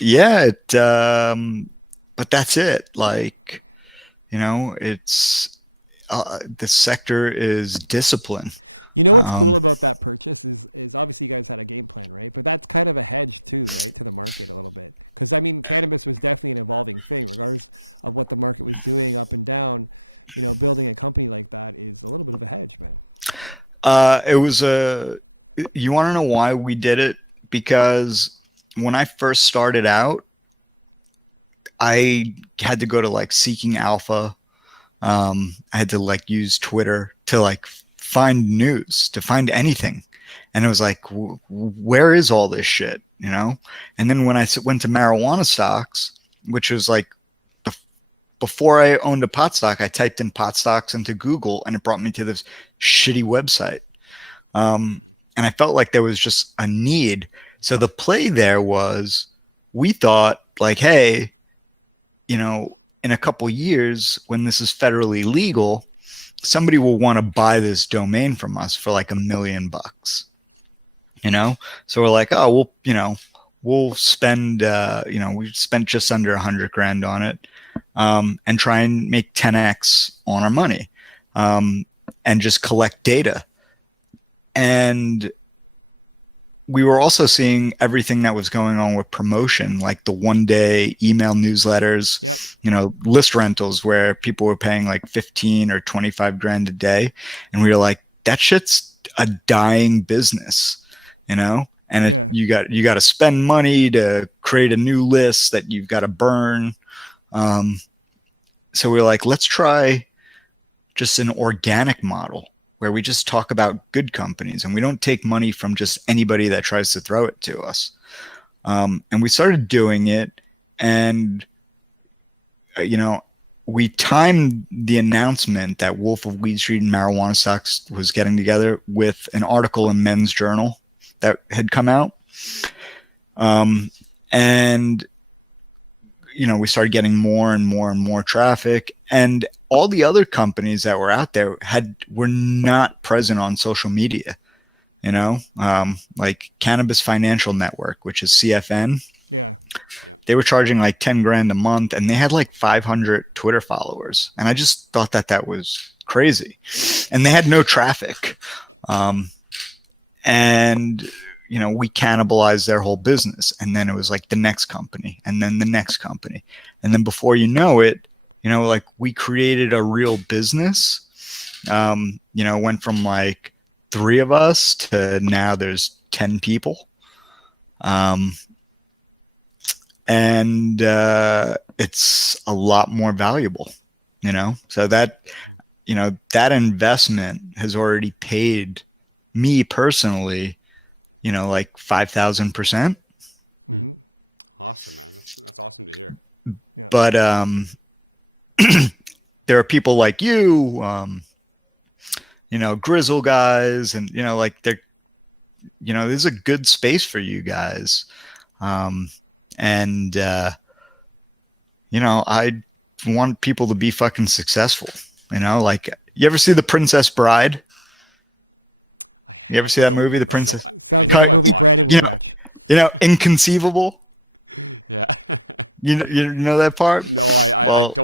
yeah, but that's it. Like, it's, the sector is discipline. You know what's cool about that purchase is obviously you guys had a game plan, right? But that's kind of a hedge too. Because I mean, cannabis was definitely evolving first, right? Of what the market was doing up and down, and building a company like that is a little bit of a hedge. It was you want to know why we did it? Because when I first started out, I had to go to like Seeking Alpha. I had to like use Twitter to like find news, to find anything. And it was like, where is all this shit? And then when I went to marijuana stocks, which was like before I owned a pot stock, I typed in pot stocks into Google and it brought me to this shitty website. And I felt like there was just a need. So the play there was, we thought like, hey, in a couple years when this is federally legal, somebody will want to buy this domain from us for like $1 million, So we're like, oh, we'll spend, we spent just under $100,000 on it, and try and make 10x on our money, and just collect data. And we were also seeing everything that was going on with promotion, like the 1-day email newsletters, list rentals where people were paying like 15 or 25 grand a day. And we were like, that shit's a dying business, and you got to spend money to create a new list that you've got to burn. So we were like, let's try just an organic model where we just talk about good companies and we don't take money from just anybody that tries to throw it to us. And we started doing it, and we timed the announcement that Wolf of Weed Street and Marijuana Stocks was getting together with an article in Men's Journal that had come out. And we started getting more and more and more traffic, and all the other companies that were out there were not present on social media, like Cannabis Financial Network, which is CFN. They were charging like 10 grand a month, and they had like 500 Twitter followers. And I just thought that was crazy, and they had no traffic. And we cannibalized their whole business. And then it was like the next company, and then the next company. And then before you know it, like we created a real business. Went from like 3 of us to now there's 10 people. And it's a lot more valuable, so that, that investment has already paid me personally, like 5,000%. But there are people like you, Grizzle guys, and like there's a good space for you guys. And I want people to be fucking successful. Like, you ever see The Princess Bride? You ever see that movie, The Princess? Inconceivable. You know that part? Well,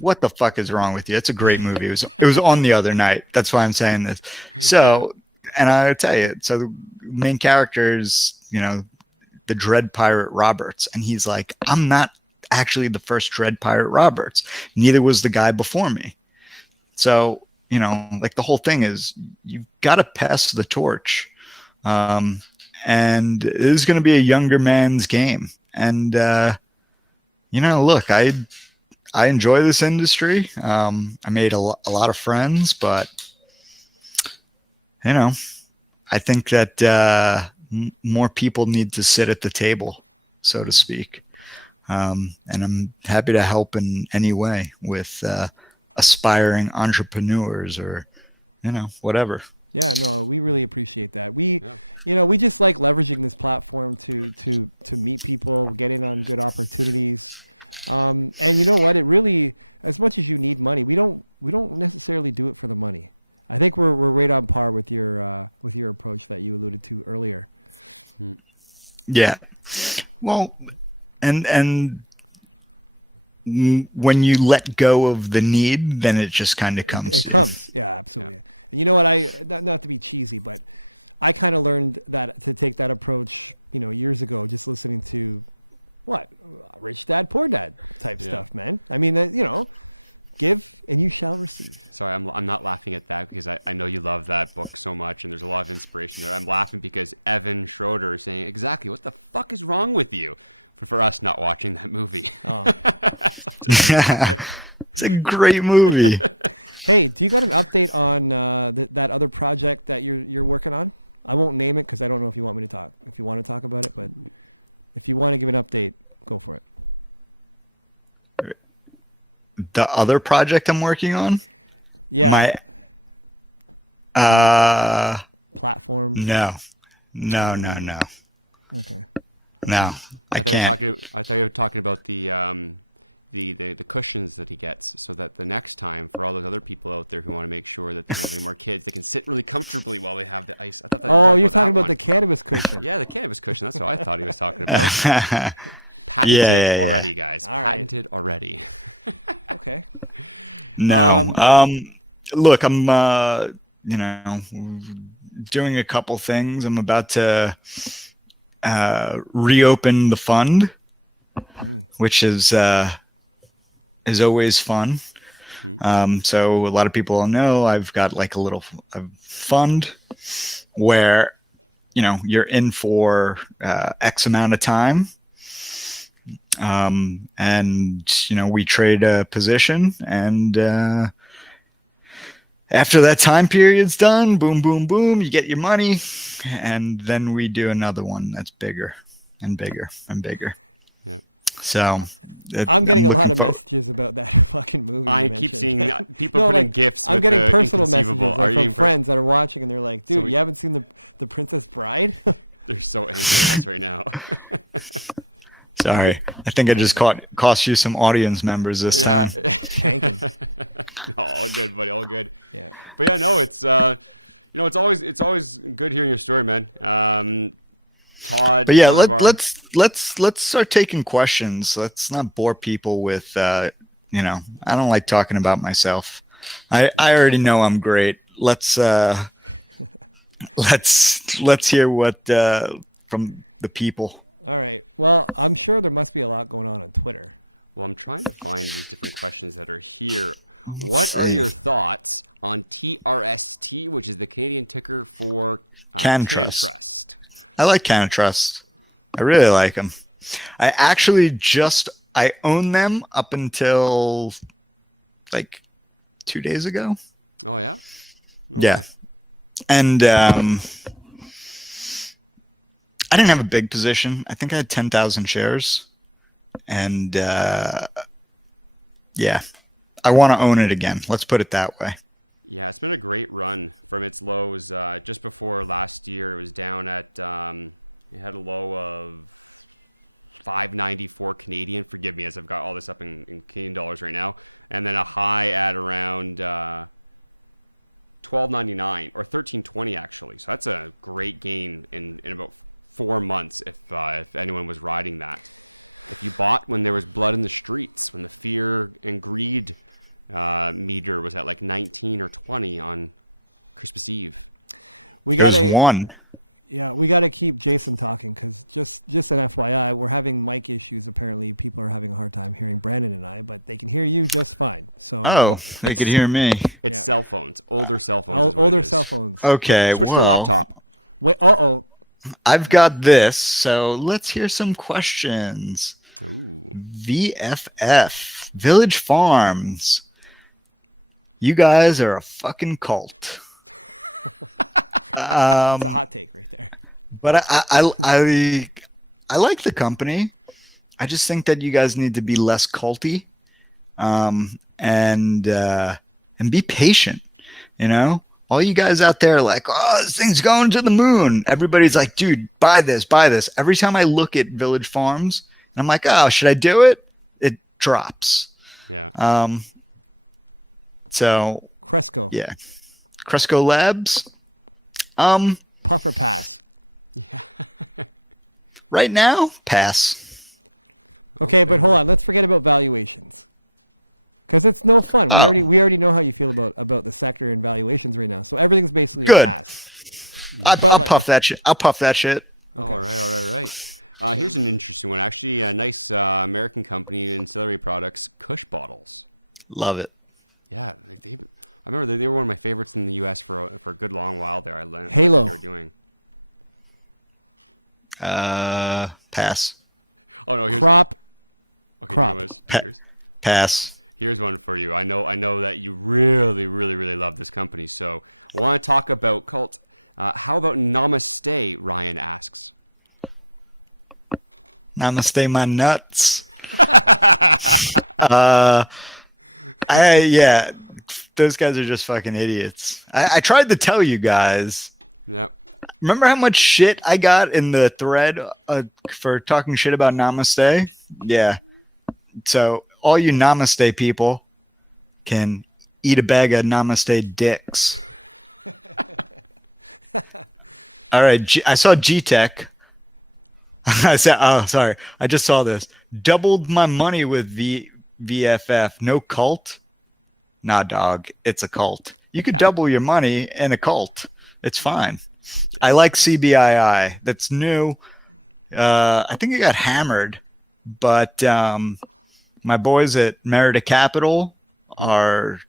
what the fuck is wrong with you? It's a great movie. It was on the other night. That's why I'm saying this. So, and I tell you, so the main character is, the Dread Pirate Roberts, and he's like, I'm not actually the first Dread Pirate Roberts. Neither was the guy before me. So, like the whole thing is you've got to pass the torch. And it is going to be a younger man's game. And, look, I enjoy this industry. I made a lot of friends, but, I think that more people need to sit at the table, so to speak. And I'm happy to help in any way with aspiring entrepreneurs or, whatever. No, we really appreciate that. We just like leveraging this platform to meet people, get around with our facilities. Really, as much as you need money, we don't necessarily do it for the money. I think we're right on par with your approach that you alluded to earlier. Yeah. Well, and when you let go of the need, then it just kind of comes to you. Not to be cheesy, but I kind of learned that to take that approach, years ago, just listening to, Rich Dad Poor Dad stuff, man. I mean, and you started. Sorry, I'm not laughing at that because I know you love that book so much, and there's a lot of inspiration. I'm laughing because Evan Schroeder is saying exactly what the fuck is wrong with you for us not watching that movie. It's a great movie. Hey, do you got an update on that other project that you're working on? I won't name it because I don't want to run it out. If you want to give it an update, if you want to give an update, go for it. The other project I'm working on, no, I can't. I thought we were talking about the cushions that he gets, so that the next time, for all those other people out there who want to make sure that they can sit really comfortably while they have the place. You're talking about the cannabis cushion. Yeah, the cannabis cushion. That's what I thought he was talking about. Yeah. Patented already. No. Look, I'm, doing a couple things. I'm about to reopen the fund, which is always fun. So a lot of people know I've got like a little fund where, you know, you're in for X amount of time. And, you know, we trade a position, and after that time period's done, boom, boom, boom, you get your money, and then we do another one that's bigger and bigger and bigger. So I'm looking forward. I keep seeing people putting gifts. I'm getting personal with friends that are watching, and they're like, dude, you haven't seen the Princess Bride? They're so angry right now. Sorry, I think I just cost you some audience members this time. Yeah, no, it's always good hearing your story, man. But yeah, let's start taking questions. Let's not bore people with you know, I don't like talking about myself. I already know I'm great. Let's hear what from the people. Well, I'm sure there must be a right person on Twitter. I'm trying to get questions that are here. Let's see. Thoughts on TRST, which is the Canadian ticker for CanTrust. I like CanTrust. I really like them. I actually I own them up until like 2 days ago. Oh, Yeah. And I didn't have a big position. I think I had 10,000 shares. And yeah, I want to own it again. Let's put it that way. Yeah, it's been a great run from its lows. Just before last year, it was down at it had a low of 594 Canadian. Forgive me as I've got all this up in Canadian dollars right now. And then a high at around 12.99 or 13.20 actually. So that's a great gain in about 4 months if anyone was riding that. You bought when there was blood in the streets, when the fear and greed meter was at like 19 or 20 on Christmas Eve. It was 1. Yeah, we gotta keep Jason talking. Just like we're having mic issues apparently. People are having a hard time hearing Danny about it, but they can hear you just fine. So, Oh, they could hear me. It's cell phones, older cell phones. older cell phones. Okay, well, Uh-oh. I've got this. So let's hear some questions. VFF, Village Farms. You guys are a fucking cult. But I like the company. I just think that you guys need to be less culty, and be patient. You know, all you guys out there are like, oh, this thing's going to the moon. Everybody's like, dude, buy this, buy this. Every time I look at Village Farms, and I'm like, oh, should I do it? It drops. Yeah. So yeah, Cresco Labs. Right now, pass. Okay, but hold on, let's forget about valuations. Because it's no fun. Oh. We already know how you feel about the speculative valuations meeting. So everything's making Good. I'll puff that shit. I'll puff that shit. Here's an interesting one. Actually, a nice American company in survey products, Push Bottles. Love it. Yeah. I don't know, they were one of my favorites in the U.S. for a good long while there. I learned what they're doing. Pass. Stop. Pass. Here's one for you. I know that you really, really, really love this company. So I want to talk about how about Namaste, Ryan asks. Namaste my nuts. Yeah, those guys are just fucking idiots. I tried to tell you guys. Remember how much shit I got in the thread for talking shit about Namaste? Yeah. So all you Namaste people can eat a bag of Namaste dicks. All right. I saw G-Tech. I said, oh, sorry. I just saw this. Doubled my money with VFF. No cult? Nah, dog. It's a cult. You could double your money in a cult. It's fine. I like CBII. That's new. I think it got hammered, but my boys at Merida Capital are,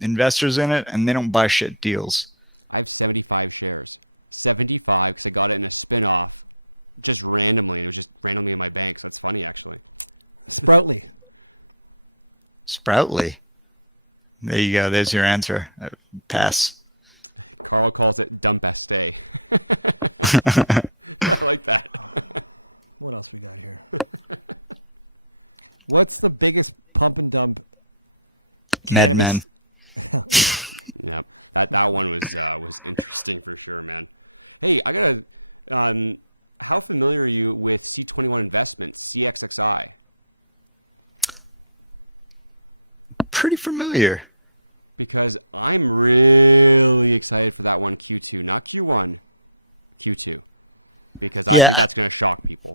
investors in it, and they don't buy shit deals. I have 75 shares. 75, so I got it in a spin-off. Just randomly. It was just randomly in my bank. That's funny, actually. Sproutly. There you go. There's your answer. Pass. Carl calls it dump stay. I like that. What else we got here? What's the biggest pump and dump? MedMen. Yeah, that one was interesting for sure, man. Hey, I gotta, how familiar are you with C21 Investments, CXXI? Pretty familiar. Because I'm really excited for that one Q2, not Q1, Q2. Because Yeah. That's going to shock people.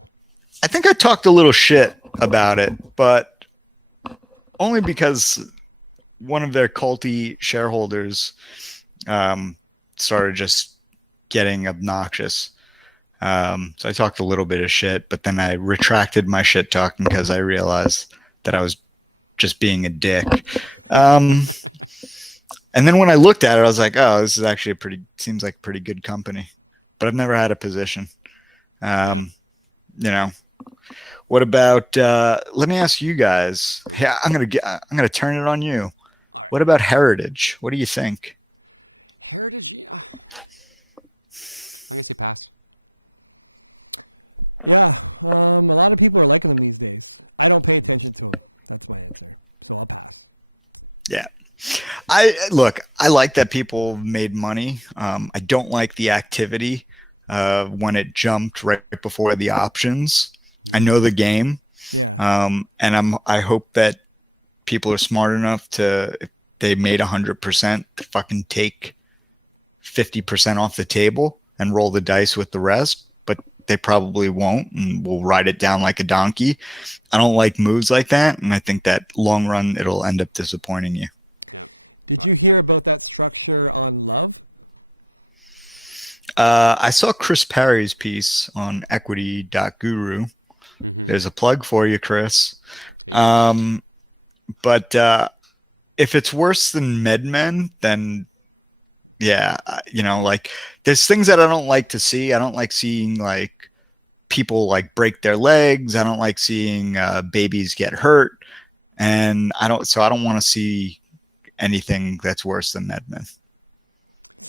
I think I talked a little shit about it, but only because one of their culty shareholders started just getting obnoxious. So I talked a little bit of shit, but then I retracted my shit talking because I realized that I was just being a dick. And then when I looked at it, I was like, oh, this is actually seems like a pretty good company. But I've never had a position. What about, let me ask you guys. Hey, I'm gonna turn it on you. What about Heritage? What do you think? Heritage? Yeah, a lot of people are liking them these days. I don't pay attention to it. That's what I'm saying. Yeah. I like that people made money. I don't like the activity when it jumped right before the options. I know the game. And I hope that people are smart enough to, if they made 100%, to fucking take 50% off the table and roll the dice with the rest. But they probably won't, and will ride it down like a donkey. I don't like moves like that, and I think that long run it'll end up disappointing you. Did you hear about that structure on Rev? I saw Chris Parry's piece on equity.guru. There's a plug for you, Chris. But if it's worse than MedMen, then yeah, like there's things that I don't like to see. I don't like seeing like people like break their legs. I don't like seeing babies get hurt, and I don't want to see anything that's worse than MedMen.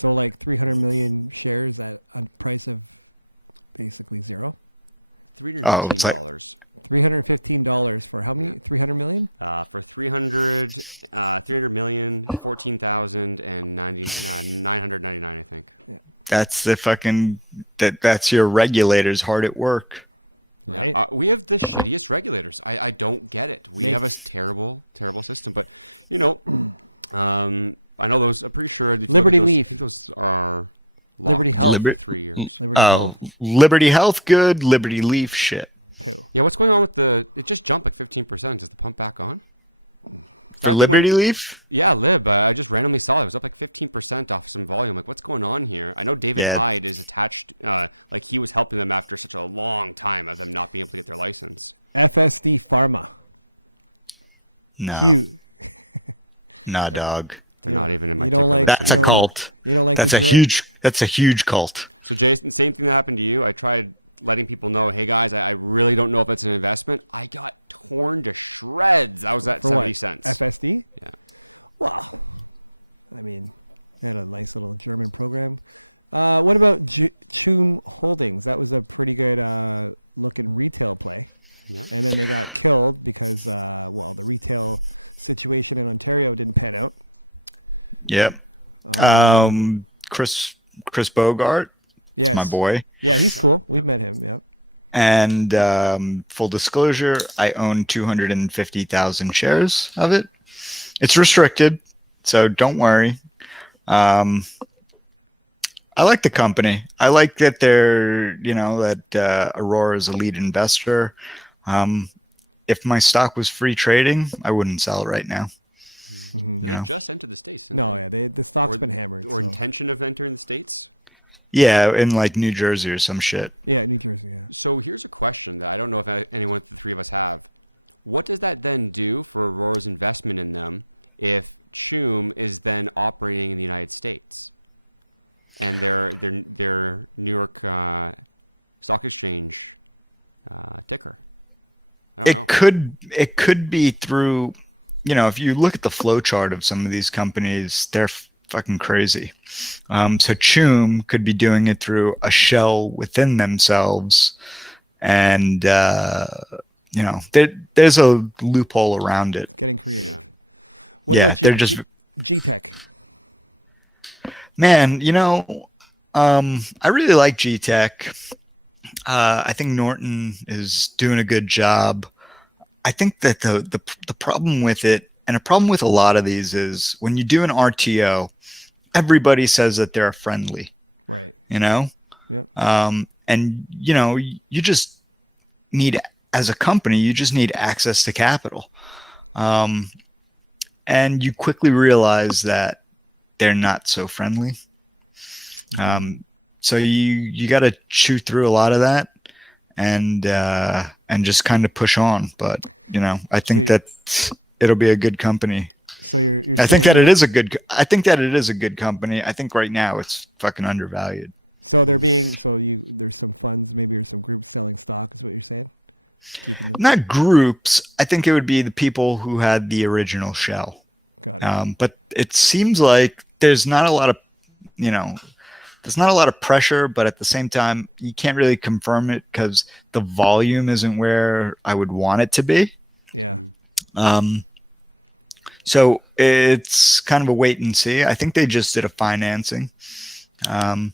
So like 300 million shares at pacing, basically, right? Oh, it's like $315 for how many? 300 million? For 300 million, 14,000, and 999, I think. that's the fucking that's your regulators hard at work. We have the shittiest regulators. I don't get it. We have a terrible system. But I know I'm pretty sure Liberty Leaf was Liberty Health good, Liberty Leaf shit. Yeah, what's going on with it just jumped at 15%. Does it pump back on? For Liberty Leaf? Yeah, a little bit. I just randomly saw it. It was up like 15% off some volume. Like, what's going on here? I know David Hyde is attached, like he was helping them out for such a long time as them not being paper licensed. FSC Pharma. No. Nah, dog. Not even in my That's a cult. That's a huge cult. The same thing happened to you. I tried letting people know, hey guys, I really don't know if it's an investment. I got torn to shreds. I was at 70 cents. FSC? Wow. I mean, sort of nice little insurance program. What about G2 Holdings? That was a pretty good look at the retail price. And then we got 12 because the situation in Ontario didn't pay out. Yep. Chris Bogart. It's my boy. Yeah, that's cool. We've made those up. And full disclosure, I own 250,000 shares of it. It's restricted, so don't worry. I like the company. I like that they're, that Aurora is a lead investor. If my stock was free trading, I wouldn't sell it right now. You know? Just entered the States. No, the stock's Or been happening. or intention of entering the States? Yeah, in like New Jersey or some shit. Yeah, New Jersey, yeah. So here's a question that I don't know if any of the three of us have. What does that then do for Royal's investment in them if Choom is then operating in the United States and their New York Stock Exchange ticker? It could be through, if you look at the flow chart of some of these companies, they're fucking crazy. So Choom could be doing it through a shell within themselves, and there's a loophole around it. Yeah, they're just, man. I really like G-Tech. I think Norton is doing a good job. I think that the problem with it, and a problem with a lot of these, is when you do an RTO, everybody says that they're friendly, and you just need, as a company, you just need access to capital, and you quickly realize that they're not so friendly. So you got to chew through a lot of that, and just kind of push on. But I think that it'll be a good company. I think that it is a good. I think that it is a good company. I think right now it's fucking undervalued. So they're very sure there's some friends, maybe there's some good sales stocks or so. Not groups. I think it would be the people who had the original shell. But it seems like there's not a lot of, there's not a lot of pressure, but at the same time, you can't really confirm it because the volume isn't where I would want it to be. So it's kind of a wait and see. I think they just did a financing. But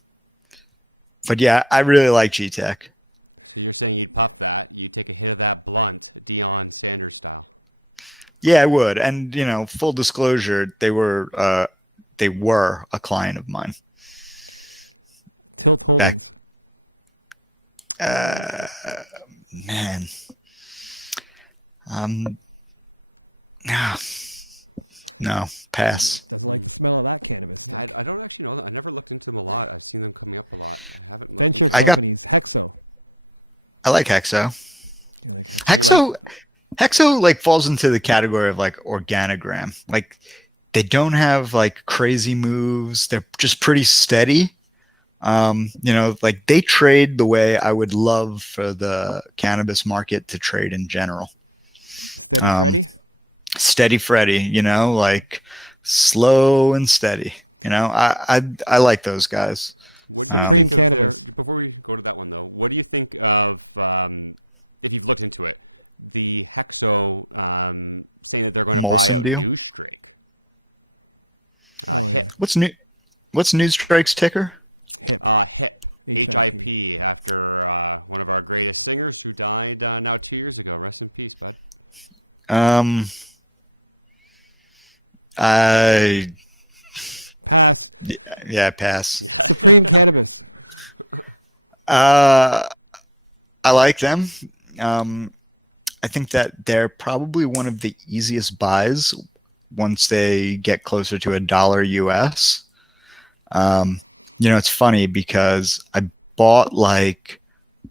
yeah, I really like G-Tech. So you're saying you'd buff that, you take a hit of that blunt, Dion Sanders style. Yeah, I would. And full disclosure, they were a client of mine. Back, man. No, pass. I don't actually know that. I never looked into them a lot. I've seen them come here for them. I like Hexo. Hexo like falls into the category of like organogram. Like they don't have like crazy moves. They're just pretty steady. Like they trade the way I would love for the cannabis market to trade in general. Steady Freddy, like slow and steady. I like those guys. Before we go to that one though, what do you think of if you've looked into it, the Hexo saying that they're going to Molson deal? What's Newstrike's ticker? HIP after one of our greatest singers who died now 2 years ago. Rest in peace, bud. Pass. I like them. I think that they're probably one of the easiest buys once they get closer to $1 US. It's funny because I bought like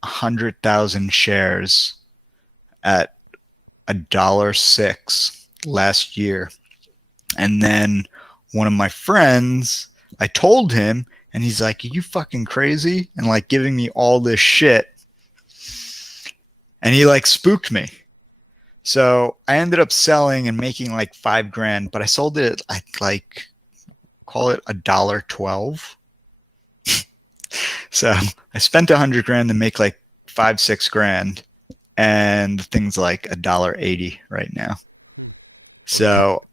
100,000 shares at $1.06 last year. And then one of my friends, I told him, and he's like, "Are you fucking crazy?" And like giving me all this shit. And he like spooked me. So I ended up selling and making like $5,000, but I sold it at like call it $1.12. So I spent $100,000 to make like $5-6 and things like $1.80 right now. So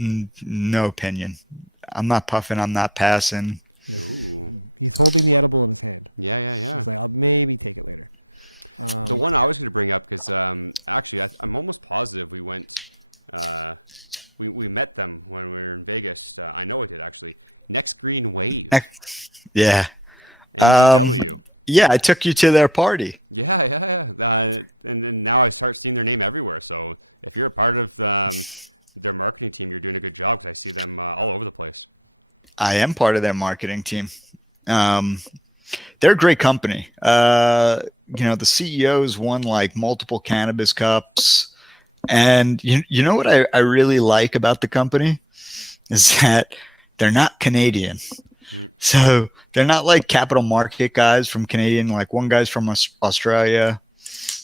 no opinion. I'm not puffing, I'm not passing. The one I was going to bring up is actually I'm almost positive we went we met them when we were in Vegas. I know it actually. Next Green Wade. Yeah. Yeah, I took you to their party. Yeah. and now I start seeing their name everywhere. So if you're a part of the marketing team, you're doing a good job. I see them all over the place. I am part of their marketing team. They're a great company. The CEOs won like multiple cannabis cups. And you know what I really like about the company is that they're not Canadian. So they're not like capital market guys from Canadian. Like one guy's from Australia.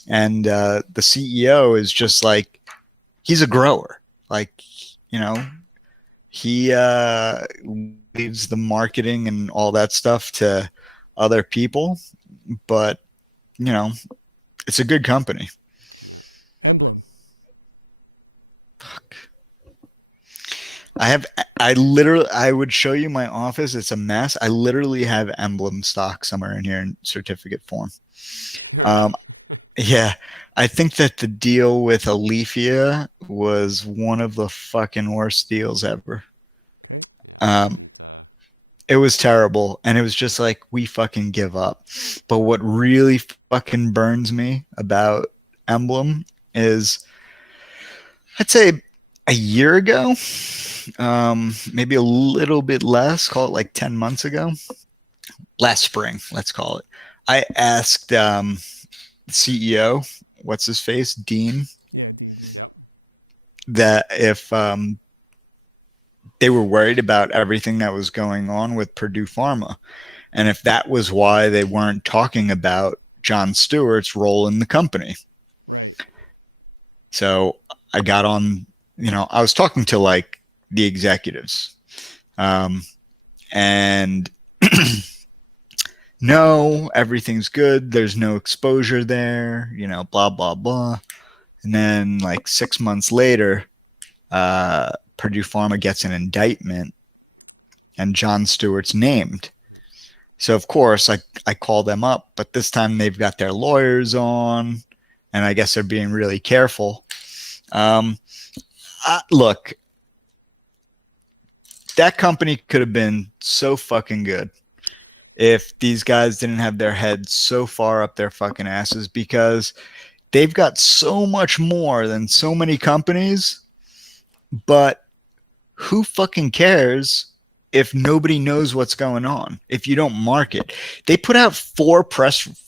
And the CEO is just like, he's a grower. Like, he leaves the marketing and all that stuff to other people. But, it's a good company. Fuck. I would show you my office. It's a mess. I literally have emblem stock somewhere in here in certificate form. Yeah, I think that the deal with Alethea was one of the fucking worst deals ever. It was terrible, and it was just like, we fucking give up. But what really fucking burns me about Emblem is, I'd say a year ago, maybe a little bit less, call it like 10 months ago, last spring, let's call it. I asked CEO, what's his face, Dean, that if they were worried about everything that was going on with Purdue Pharma, and if that was why they weren't talking about Jon Stewart's role in the company. So I got on, I was talking to like the executives, and no, everything's good. There's no exposure there, blah, blah, blah. And then like 6 months later, Purdue Pharma gets an indictment and Jon Stewart's named. So of course I call them up, but this time they've got their lawyers on, and I guess they're being really careful. Look, that company could have been so fucking good if these guys didn't have their heads so far up their fucking asses, because they've got so much more than so many companies. But who fucking cares if nobody knows what's going on, if you don't market? They put out 4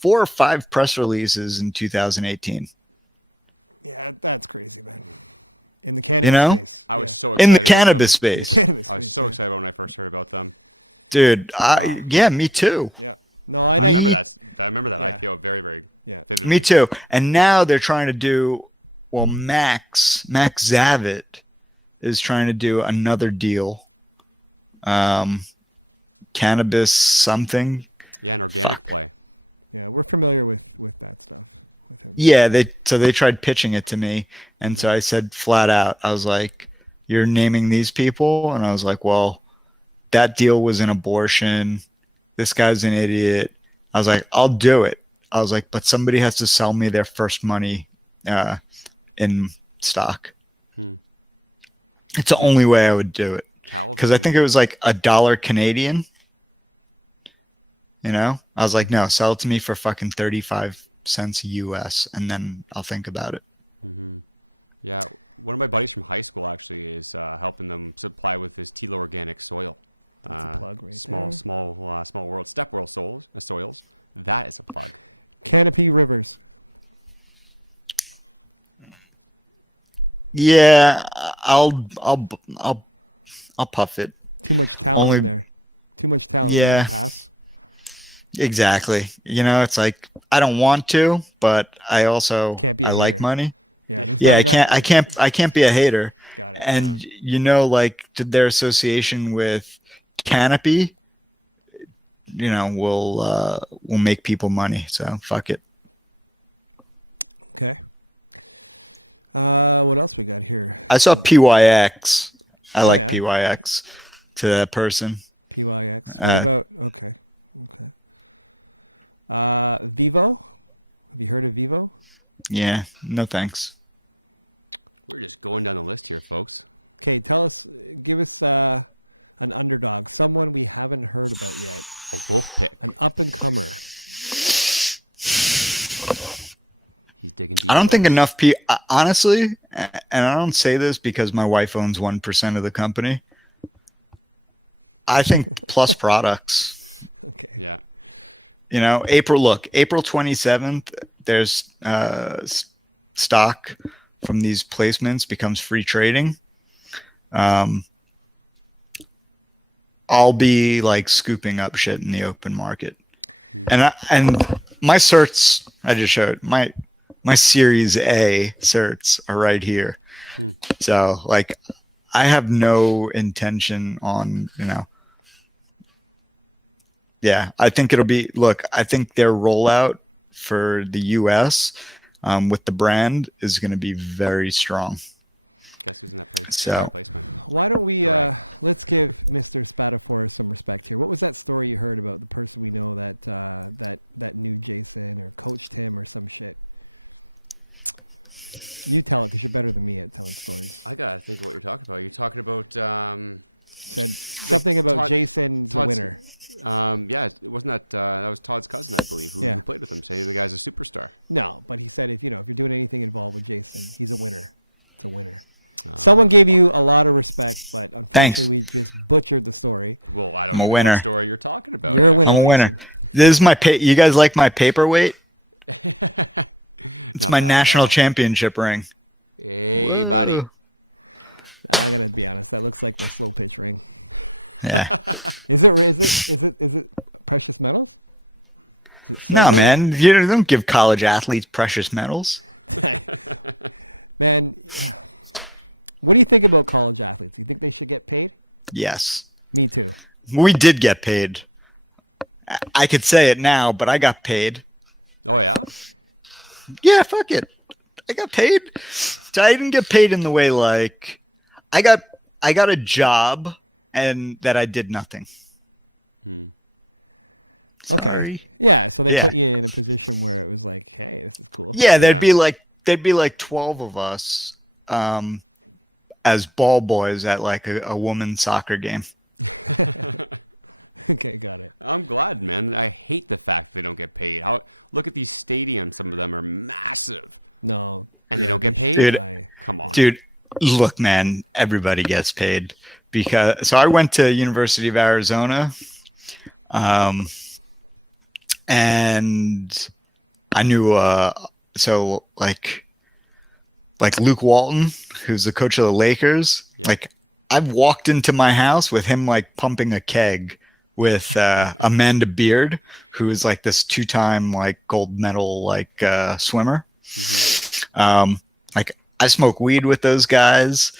or 5 press releases in 2018. In the cannabis space. Dude, me too. Me too. And now they're trying to do, well, Max Zavit is trying to do another deal. Cannabis something. Fuck. Yeah, they tried pitching it to me, and so I said flat out, I was like, you're naming these people? And I was like, well, that deal was an abortion. This guy's an idiot. I was like, I'll do it. I was like, but somebody has to sell me their first money in stock. It's the only way I would do it, because I think it was like $1 Canadian. I was like, no, sell it to me for fucking 35 cents US, and then I'll think about it. Yeah, one of my buddies from high school actually is helping them supply with this Tilo organic soil. Small world step roll soil. That is the product. Canopy Rivers. Yeah, I'll puff it. Only, yeah, exactly. It's like, I don't want to, but I like money. Yeah, I can't be a hater. And like their association with Canopy, will make people money. So fuck it. I saw PYX. I like PYX to that person. Vivo? You heard of Vivo? Yeah, no thanks. We're just going down a list here, folks. Okay, give us an underdog. Someone we haven't heard about yet. Up and crazy. I don't think enough people, honestly, and I don't say this because my wife owns 1% of the company. I think Plus Products, Yeah. you know, April 27th, there's stock from these placements becomes free trading. I'll be like scooping up shit in the open market. And my certs, I just showed my Series A certs are right here. So like I have no intention on, yeah, I think it'll be, look, I think their rollout for the US with the brand is going to be very strong. So Why don't we, let's give Mr. Spatafora some instruction. What was that story you heard about the person you know that knew Jason or coached him or some shit? You tell us, it's better than me. Okay, I think what we're talking about. You're talking about, something about Jason Predator. yeah, wasn't that, that was Todd's cousin, I believe. He played with him, saying the guy's a superstar. Yeah, like I said, if you did anything about it, Jason. Someone gave you a lot of respect. thanks. Butchered the story. I'm a winner. What you're talking about. I'm a winner. This is my you guys like my paperweight? It's my national championship ring. Whoa. Yeah. No, man. You don't give college athletes precious medals. What do you think about college athletes? You think they should get paid? Yes. Me too. We did get paid. I could say it now, but I got paid. Oh, yeah. Yeah, fuck it. I got paid. So I didn't get paid in the way like I got a job and that I did nothing. Sorry. Yeah. Yeah, there'd be like 12 of us as ball boys at like a women's soccer game. I'm glad, man. I hate the fact they don't get paid. Look at these stadiums, some of them are massive. They don't get paid. Dude, look, man, everybody gets paid so I went to University of Arizona, and I knew so like Luke Walton, who's the coach of the Lakers. Like I've walked into my house with him like pumping a keg with Amanda Beard, who is like this 2-time like gold medal like swimmer. Like I smoke weed with those guys.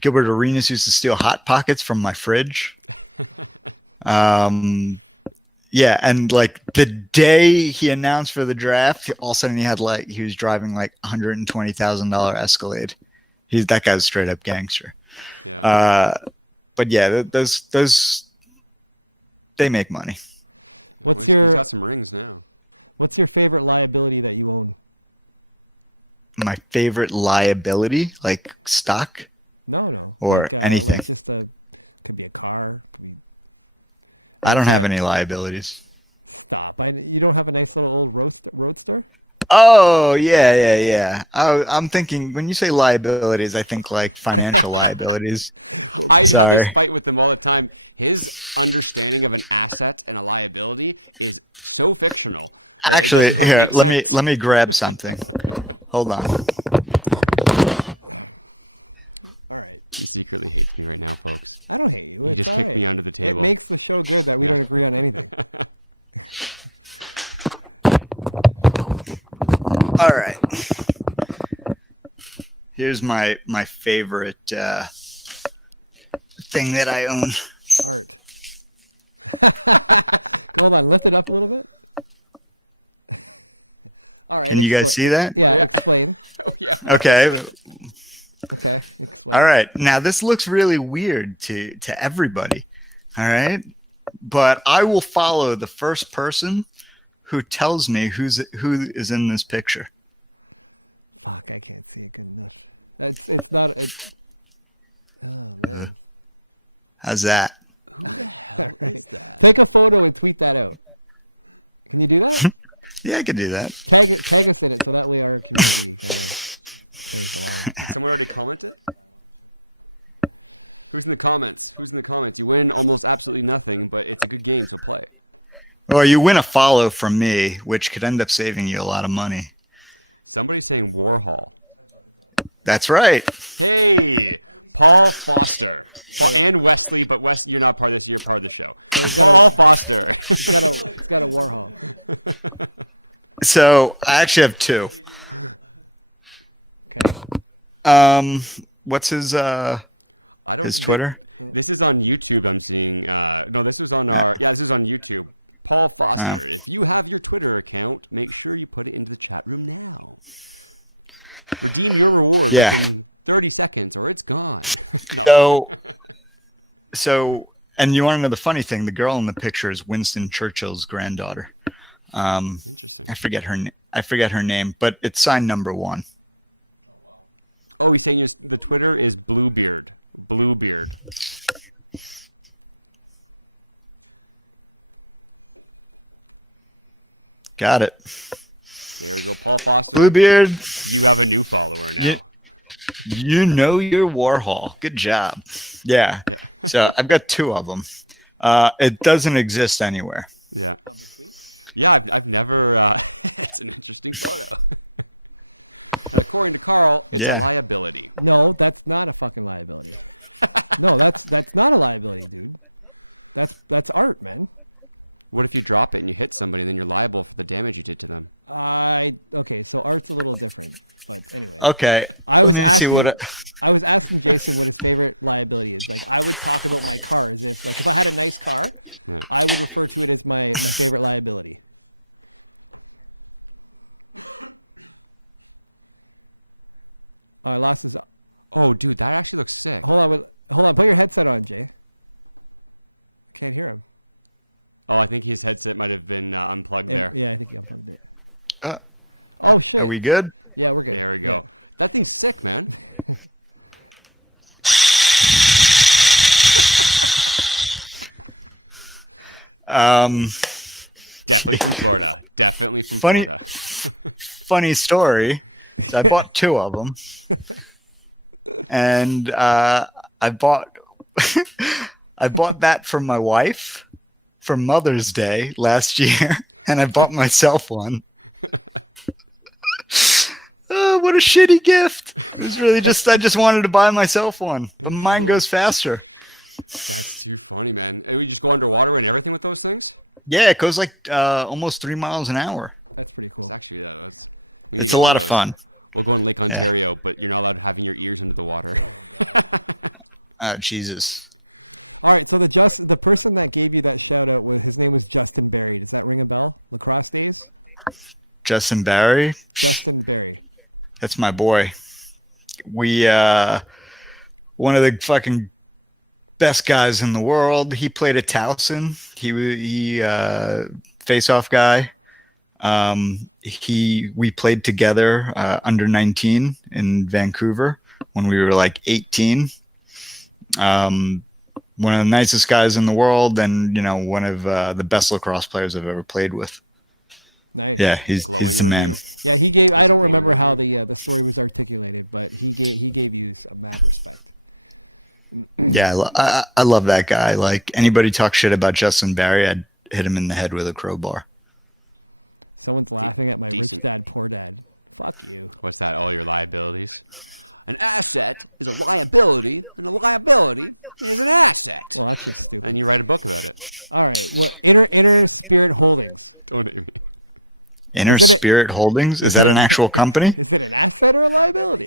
Gilbert Arenas used to steal Hot Pockets from my fridge. Yeah, and like the day he announced for the draft, all of a sudden he was driving like $120,000 Escalade. That guy's straight up gangster. But yeah, those they make money. What's your favorite liability that you own? My favorite liability, like stock or anything. I don't have any liabilities. You don't have an actual word store? Oh, yeah. I'm thinking, when you say liabilities, I think like financial liabilities. Sorry. I fight with him all the time. His understanding of an asset and a liability is so fictional. Actually, here, let me grab something. Hold on. You just kick me under the table. It makes the show good, but we don't ruin anything. All right. Here's my favorite thing that I own. Hold on, what's it like a little bit? Can you guys see that? Yeah, that's fine. Okay. All right. Now this looks really weird to everybody. All right. But I will follow the first person who tells me who is in this picture. How's that? Take a photo and tweet that out. Can you do that? Yeah, I could do that. Tell us with it, so that way I don't Someone have the comments? Who's in the comments? Who's in the comments? You win almost absolutely nothing, but it's a good game to play. Or you win a follow from me, which could end up saving you a lot of money. Somebody's saying Warhol. That's right. Hey! Paul Foster. And Wesley, but Wesley, you're not playing this, you're playing this show. Paul Foster. So I actually have two. What's his Twitter? This is on YouTube, I'm seeing. No, this is on, this is on YouTube. Paul Foster. If you have your Twitter account, make sure you put it into the chat room now. Redeem your reward. Yeah. 30 seconds, or it's gone. So, and you want to know the funny thing? The girl in the picture is Winston Churchill's granddaughter. I forget her name, but it's sign number 1. Oh, he's saying the Twitter is Bluebeard. Bluebeard. Got it. Bluebeard. You know your Warhol. Good job. Yeah. So I've got 2 of them. It doesn't exist anywhere. Yeah. Yeah, I've never. It's an interesting. According to Carl, yeah. Liability. No, that's not a fucking liability. No, that's not a liability. That's art, man. What if you drop it and you hit somebody and then you're liable for the damage you do to them? Okay, so art's a little different. Okay, let me see what. I was asking Jason what his favorite liability is. I was talking about the terms. If I had a right time, I would associate as my favorite liability. My last is. Oh, dude, that actually looks sick. Hold on, don't look that on, Jay. Oh, good. Oh, I think his headset might have been unplugged. Oh, shit. Are we good? Yeah, we're good. Yeah, we're good. That thing's sick, man. Funny story. So I bought 2 of them, and I bought I bought that for my wife for Mother's Day last year, and I bought myself one. Oh, what a shitty gift! It was really just I just wanted to buy myself one, but mine goes faster. You're funny, man. Are you just going to water and everything with those things? Yeah, it goes like almost 3 miles an hour. It's a lot of fun. Yeah. But you're not allowed having your ears into the water. Oh, Jesus. Alright, so the person that gave you that shout out, his name is Justin Barry. Is that ring a bell? The Crash Days? Justin Barry? Justin Barry. That's my boy. We, one of the fucking best guys in the world. He played at Towson. He face-off guy. We played together under 19 in Vancouver when we were like 18. One of the nicest guys in the world, and one of the best lacrosse players I've ever played with. Yeah, he's the man. Well, I don't remember how the story was unprecedented, but he gave you. Yeah, I love that guy. Like, anybody talk shit about Justin Barry, I'd hit him in the head with a crowbar. What's that? All your liabilities? An asset is a liability, and a liability is an asset. And you write a book about it. Alright, Inner Spirit Holdings. Inner Spirit Holdings? Is that an actual company? What's a liability?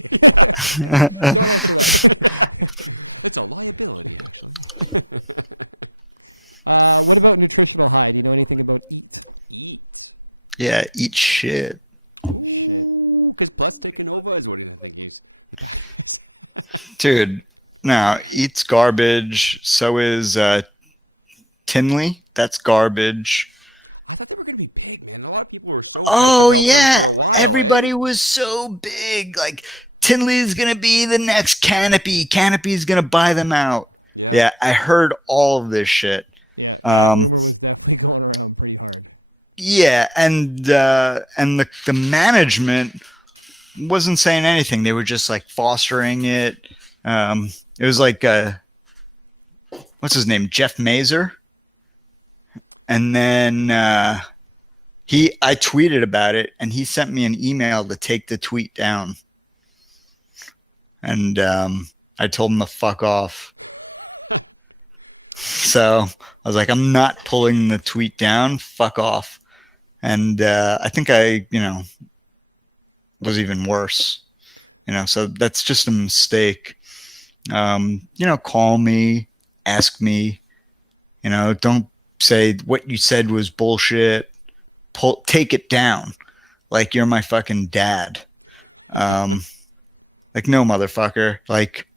What about nutritional high? You know anything about eat? Yeah, eat shit. Because plus taking over is what it is. Dude, no, eat's garbage. So is Tinley. That's garbage. Oh yeah, everybody was so big. Like, Tinley's gonna be the next Canopy. Canopy's gonna buy them out. Yeah, I heard all of this shit. yeah, and the management wasn't saying anything. They were just like fostering it. It was like what's his name, Jeff Mazer, and then I tweeted about it, and he sent me an email to take the tweet down, and I told him to fuck off. So I was like, I'm not pulling the tweet down. Fuck off. And I think was even worse. So that's just a mistake. Call me, ask me. Don't say what you said was bullshit. Take it down, like you're my fucking dad. Like, no, motherfucker. Like,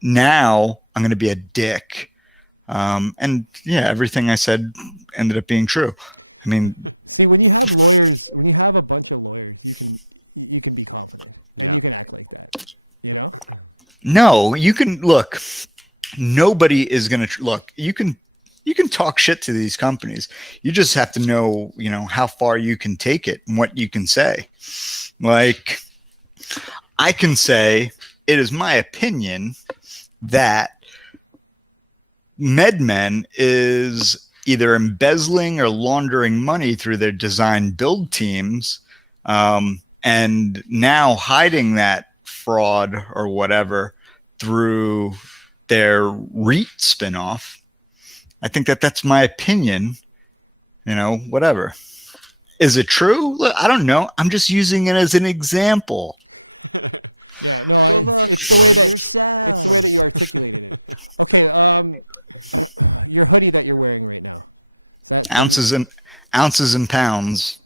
now I'm gonna be a dick. And yeah, everything I said ended up being true. I mean, see, when you have lawyers, when you have a bunch of lawyers, you can be confident. no, you can look. Nobody is gonna look. You can talk shit to these companies. You just have to know, how far you can take it and what you can say. Like, I can say it is my opinion that MedMen is either embezzling or laundering money through their design build teams, and now hiding that fraud or whatever through their REIT spinoff. I think that's my opinion. Whatever. Is it true? Look, I don't know. I'm just using it as an example. Ounces and pounds.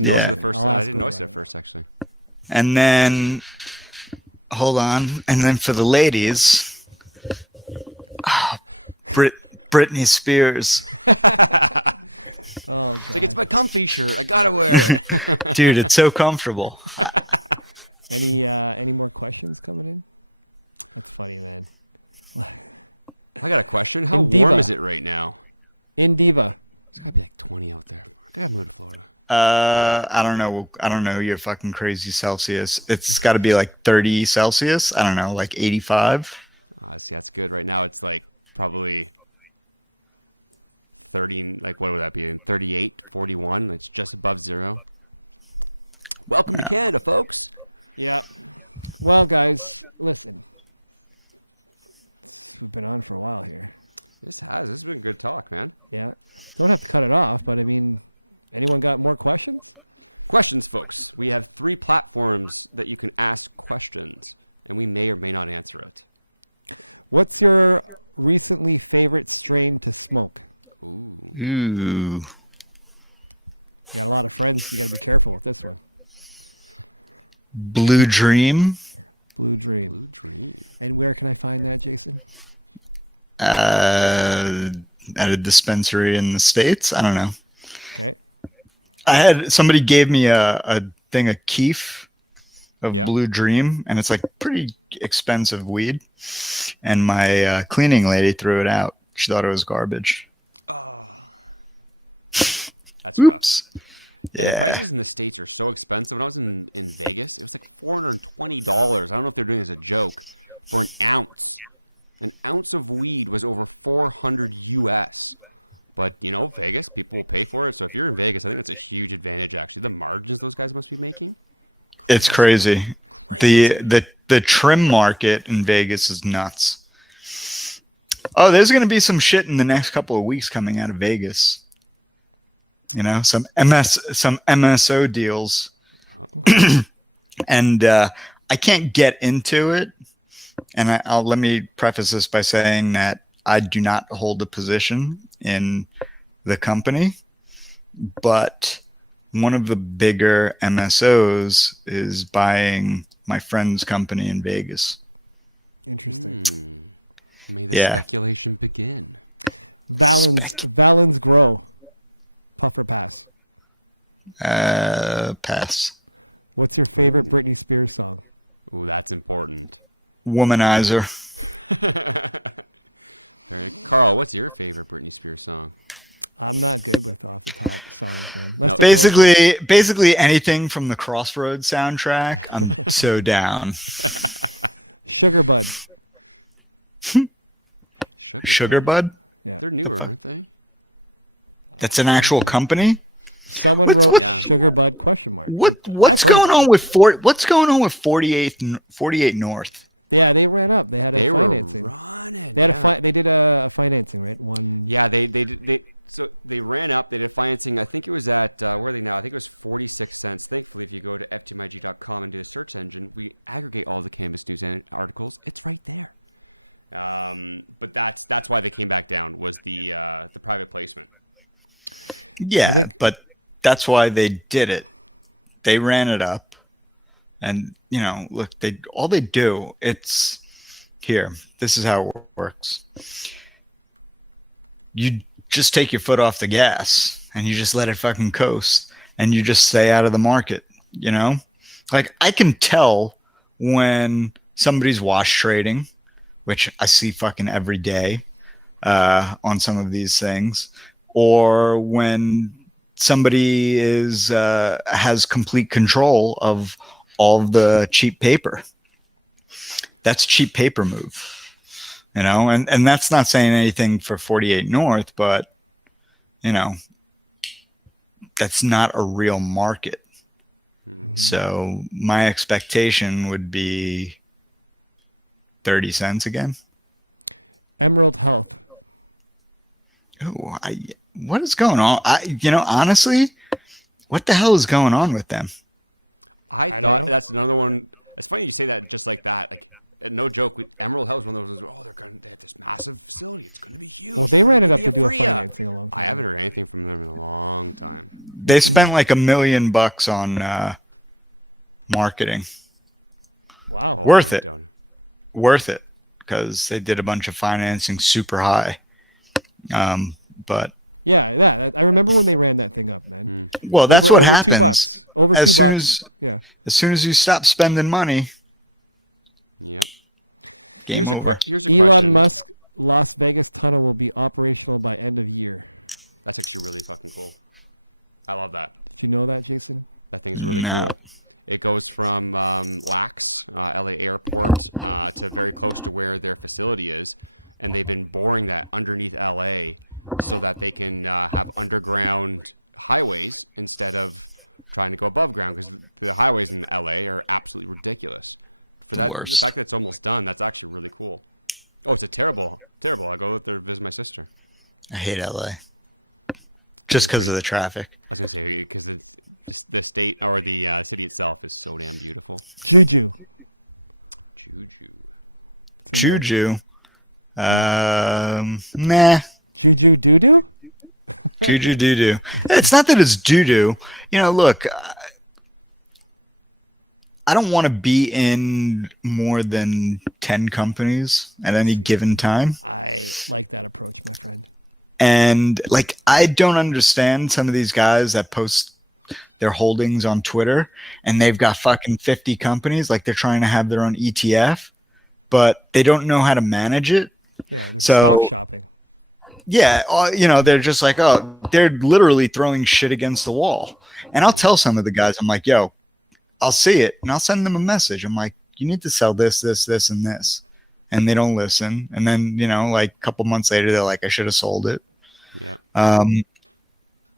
Yeah. And then, hold on. And then for the ladies, Britney Spears. Dude, it's so comfortable. I got a question. How warm is it right now? In Devon. I don't know. I don't know. You're fucking crazy Celsius. It's got to be like 30 Celsius. I don't know, like 85. That's good. Right now it's like probably 30, like what would that be? 38, 41. It's just above zero. Welcome to Canada, folks. Well, guys, listen. Wow, this has been good talk, man. Well, it's so off, but I mean, anyone got more questions? Questions first. We have 3 platforms that you can ask questions, and we may or may not answer. What's your recently favorite strain to smoke? Ooh. Blue Dream. At a dispensary in the States. I don't know. Somebody gave me a thing of keef of Blue Dream, and it's like pretty expensive weed. And my cleaning lady threw it out. She thought it was garbage. Oops. Yeah. In the States are so expensive. When I was in Vegas, it's like $420. I don't know if they're doing it as a joke. For an ounce. An ounce of weed was over 400 US. Like, Vegas, people pay for it. So if you're in Vegas, I think it's a huge advantage, actually. The margins those guys must be making. It's crazy. The trim market in Vegas is nuts. Oh, there's going to be some shit in the next couple of weeks coming out of Vegas. Some MSO deals. And I can't get into it. And let me preface this by saying that I do not hold a position in the company, but one of the bigger MSOs is buying my friend's company in Vegas. Yeah. Pass. What's your favorite Britney Spears song? That's important. Womanizer. Oh, what's your favorite Britney Spears song? Basically anything from the Crossroads soundtrack, I'm so down. Sugar Bud. Sugar Bud? They're new, The fuck? aren't they? That's an actual company? What's Sugar Bud Crushing It. what's going on with 48 North? Yeah, they went up. They did a financing. Yeah, they ran up. They did financing. I think it was at what did they know? I think it was 46 cents. I think if you go to FTMIG.com and do a search engine, we aggregate all the Canvas News articles. It's right there. But that's why they came back down was the private placement. Yeah, but that's why they did it. They ran it up, and look, all they do. It's here. This is how it works. You just take your foot off the gas, and you just let it fucking coast, and you just stay out of the market. Like I can tell when somebody's wash trading, which I see fucking every day on some of these things, or when somebody has complete control of all of the cheap paper. That's cheap paper move, and that's not saying anything for 48 North, but that's not a real market. So my expectation would be 30 cents again. Emerald Head. Oh, what is going on? Honestly, what the hell is going on with them? That's another one. It's funny you say that just like that. No joke. Emerald Health They went up to 4 cents. I haven't heard anything from them in a long time. They spent like $1 million on marketing. Worth it. Worth it, because they did a bunch of financing super high. But Yeah, I remember when they ran up. well, that's what happens as soon as you stop spending money. Game over. Elon Musk Las Vegas tunnel will be operational by end of year. That's a cool all that. You know that, Jason? I think No. it goes from lakes, LA airport, to very close to where their facility is. And they've been boring that underneath LA so that they can have underground highways instead of trying to go above ground. Because the highways in LA are absolutely ridiculous. The The worst. fact that it's almost done, that's actually really cool. Oh, it's terrible. I go over there and visit my sister. I hate LA. Just because of the traffic. Because the state, or the city itself is so really beautiful. Legend. Juju. Nah. Juju Dudu? Juju doo-doo. It's not that it's doo-doo. Look, I don't want to be in more than 10 companies at any given time. And I don't understand some of these guys that post their holdings on Twitter and they've got fucking 50 companies, like they're trying to have their own ETF, but they don't know how to manage it. So yeah, they're just like, oh, they're literally throwing shit against the wall. And I'll tell some of the guys, I'm like, yo, I'll see it and I'll send them a message. I'm like, you need to sell this, and this. And they don't listen. And then, a couple months later, they're like, I should have sold it.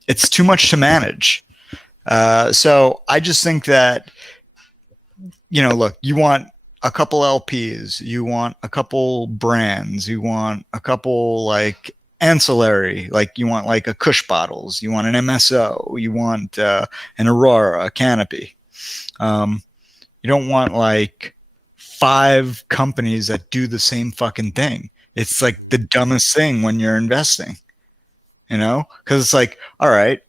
It's too much to manage. So I just think that, look, you want a couple LPs, you want a couple brands, you want a couple ancillary, you want a Kush bottles, you want an MSO, you want an Aurora, a Canopy. You don't want 5 companies that do the same fucking thing. It's the dumbest thing when you're investing, because it's all right,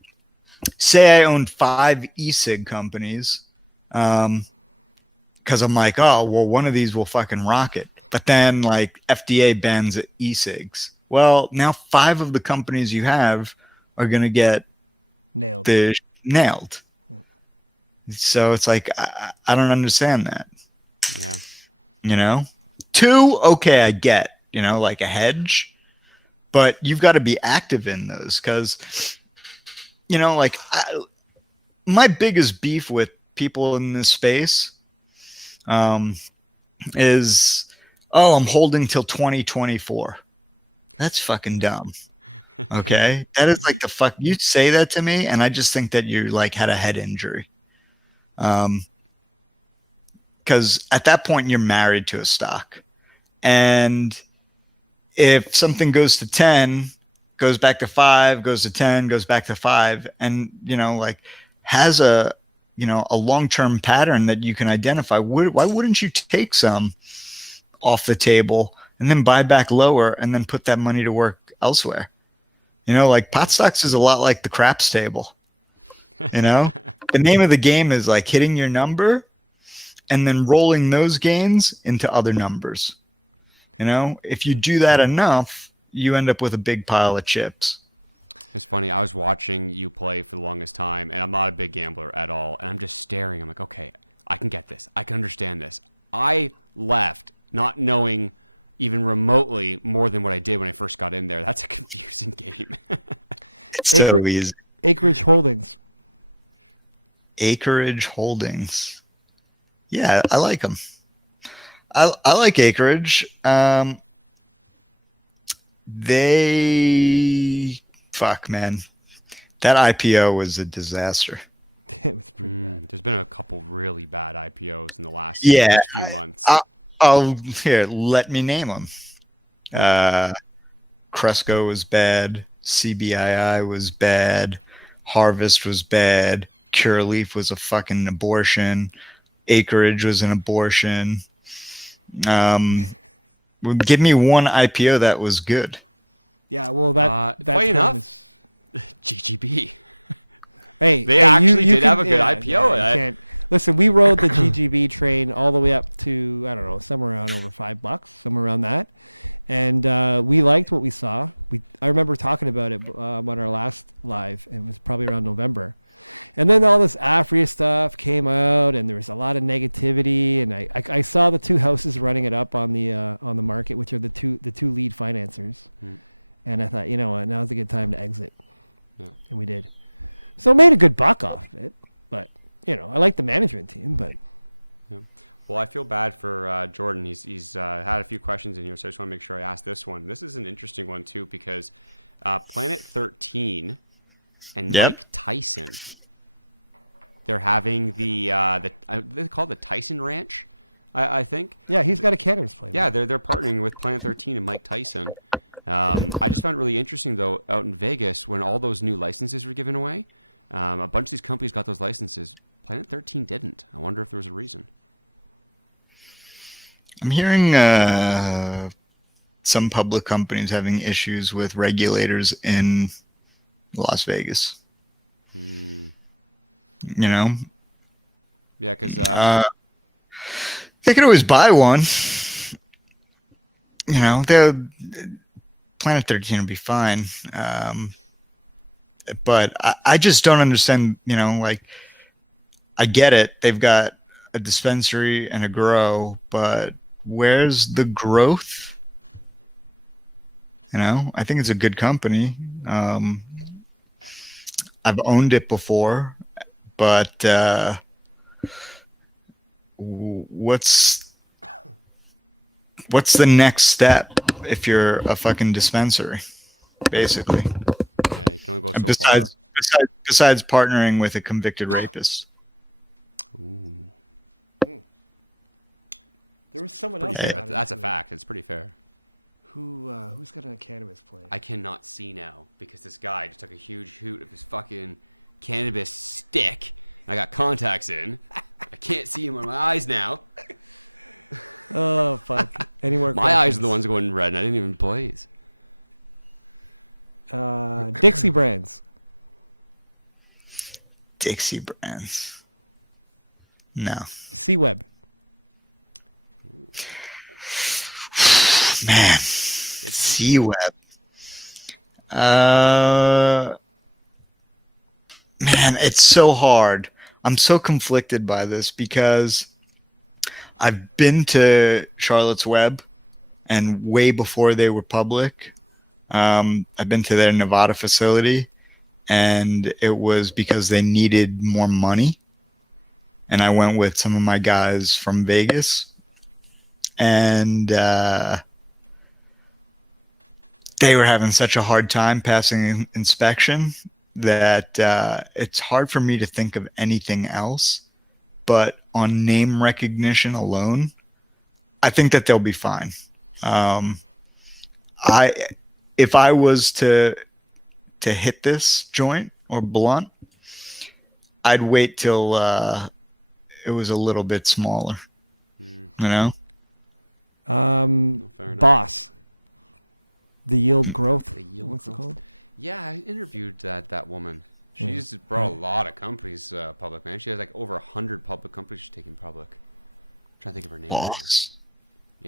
say I owned 5 e-cig companies, because I'm oh, well, one of these will fucking rock it. But then FDA bans e-cigs. Well, now 5 of the companies you have are going to get nailed. So it's I don't understand that. 2, okay, I get, a hedge. but you've got to be active in those because, you know, like my biggest beef with people in this space is, oh, I'm holding till 2024. That's fucking dumb. Okay. That is like the fuck you say that to me. And I just think that you like had a head injury. Because at that point you're married to a stock. And if something goes to 10, goes back to 5, goes to 10, goes back to 5, and, you know, like has a, you know, a long-term pattern that you can identify, why wouldn't you take some off the table and then buy back lower and then put that money to work elsewhere? You know, like pot stocks is a lot like the craps table. You know, the name of the game is like hitting your number and then rolling those gains into other numbers. You know, if you do that enough, you end up with a big pile of chips. It's funny, I was watching you play for the longest time, and I'm not a big gambler at all, and I'm just staring, I'm like, okay, I can get this, I can understand this. I left not knowing even remotely more than what I did when I first got in there. That's confusing. It's so easy. Acreage Holdings. Acreage Holdings. Yeah, I like them. I like Acreage. They fuck, man. That IPO was a disaster. There's been a couple of really bad IPOs in the last Yeah, months. I'll here. Let me name them. Cresco was bad. CBII was bad. Harvest was bad. Cureleaf was a fucking abortion. Acreage was an abortion. Give me one IPO that was good. Funny enough, GGB. They have a good IPO. Listen, we rode the GGB thing all the way up to, I don't know, somewhere around $5, somewhere around there. And we liked what we saw. I remember talking about it in our last live in November. And then all this Apple stuff came out, and there was a lot of negativity, and I saw the two houses running it up on the market, which are the two lead financers. And I thought, you know, now's a good time to exit. So I made a good buck, actually. But, you know, I like the management team, but... Well, I feel bad for Jordan. He's had a few questions in here, so I just want to make sure I ask this one. This is an interesting one, too, because Planet 13 and Tyson, they're having they're called the Tyson Ranch, I think. Yeah, he's got a kennel. Yeah, they're partnering with Planet 13 and Mike Tyson. I just found it really interesting, though, out in Vegas, when all those new licenses were given away, a bunch of these companies got those licenses. Planet 13 didn't. I wonder if there's a reason. I'm hearing some public companies having issues with regulators in Las Vegas. You know, they could always buy one. You know, Planet 13 will be fine. But I just don't understand, you know, like, I get it. They've got a dispensary and a grow, but where's the growth? You know, I think it's a good company. I've owned it before, but what's the next step if you're a fucking dispensary, basically? And besides partnering with a convicted rapist. Hey. That's a fact. It's pretty fair. I cannot see now because this guy took a huge shoot of his fucking cannabis stick. I got contacts in. Can't see him with my eyes now. My eyes are the ones going red. I didn't even blaze. Dixie Brands. Dixie Brands. No. C1. Man, C-Web. Man, it's so hard. I'm so conflicted by this because I've been to Charlotte's Web, and way before they were public, I've been to their Nevada facility, and it was because they needed more money. And I went with some of my guys from Vegas, and they were having such a hard time passing inspection that it's hard for me to think of anything else. But on name recognition alone, I think that they'll be fine. If I was to hit this joint or blunt, I'd wait till it was a little bit smaller. You know? Boss. The year growth. Yeah, I interviewed that woman. She used to grow a lot of companies to that public. And she had like over 100 public companies to the public. Boss.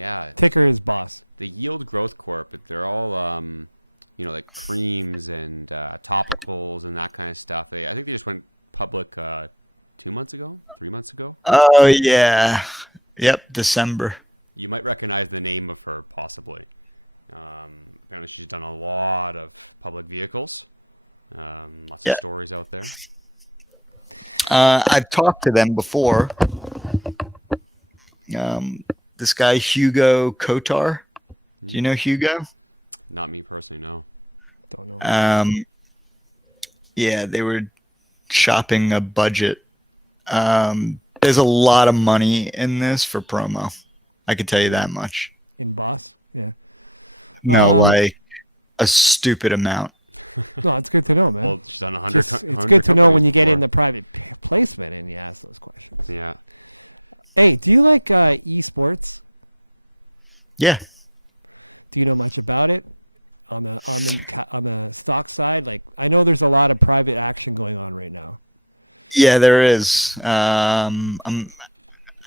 Yeah. Thicker is boss. The Yield Growth Corp, they're all, like creams and topicals and that kind of stuff. I think they just went public 2 months ago? 3 months ago? Oh, yeah. Yep, December. You might recognize the name of her, possibly. She's done a lot of public vehicles. Yeah. Stories out there. I've talked to them before. This guy, Hugo Kotar. Do you know Hugo? Not me personally, no. Yeah, they were shopping a budget. There's a lot of money in this for promo. I can tell you that much. No, like a stupid amount. Yeah, it's good to know. Right? It's good to know when you get in the private placement and you ask those questions. Yeah. Hey, do you like esports? Yeah. You don't know much about it? On the stock side? I know there's a lot of private action going on right now. Yeah, there is. I'm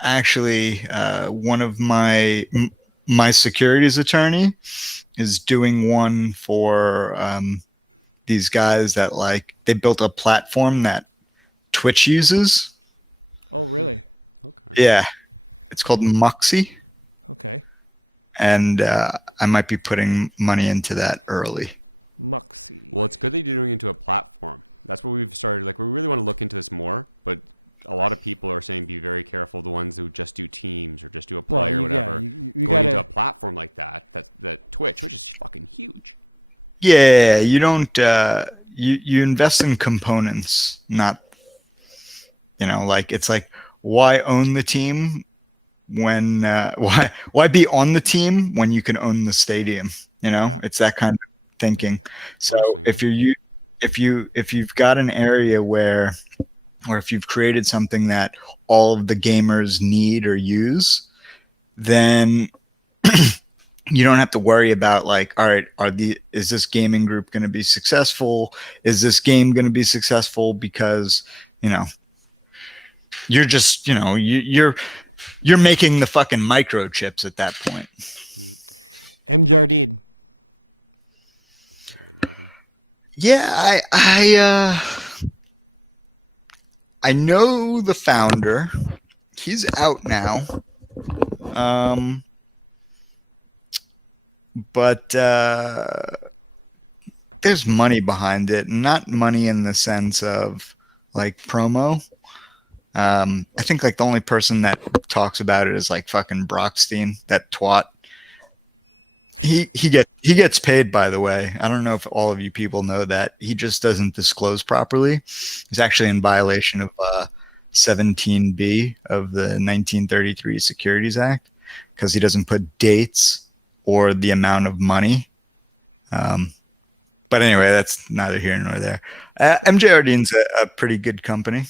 actually one of my securities attorney is doing one for these guys that they built a platform that Twitch uses. Oh, really? Yeah, it's called Moxie, and I might be putting money into that early. Well, it's really doing into a platform. That's what we've started. Like, we really want to look into this more, but a lot of people are saying be very careful the ones who just do teams or just do a play or whatever. You know, a platform like that, but Twitch is fucking huge. Yeah, you don't. You invest in components, not. It's like why own the team when why be on the team when you can own the stadium? It's that kind of thinking. So if you've got an area where, or if you've created something that all of the gamers need or use, then you don't have to worry about all right, is this gaming group going to be successful? Is this game going to be successful? Because you're just you're making the fucking microchips at that point. Yeah, I know the founder. He's out now. But there's money behind it, not money in the sense of promo. I think the only person that talks about it is fucking Brockstein, that twat. He gets paid, by the way. I don't know if all of you people know that. He just doesn't disclose properly. He's actually in violation of 17B of the 1933 Securities Act because he doesn't put dates or the amount of money. But anyway, that's neither here nor there. MJ Ardine's a pretty good company.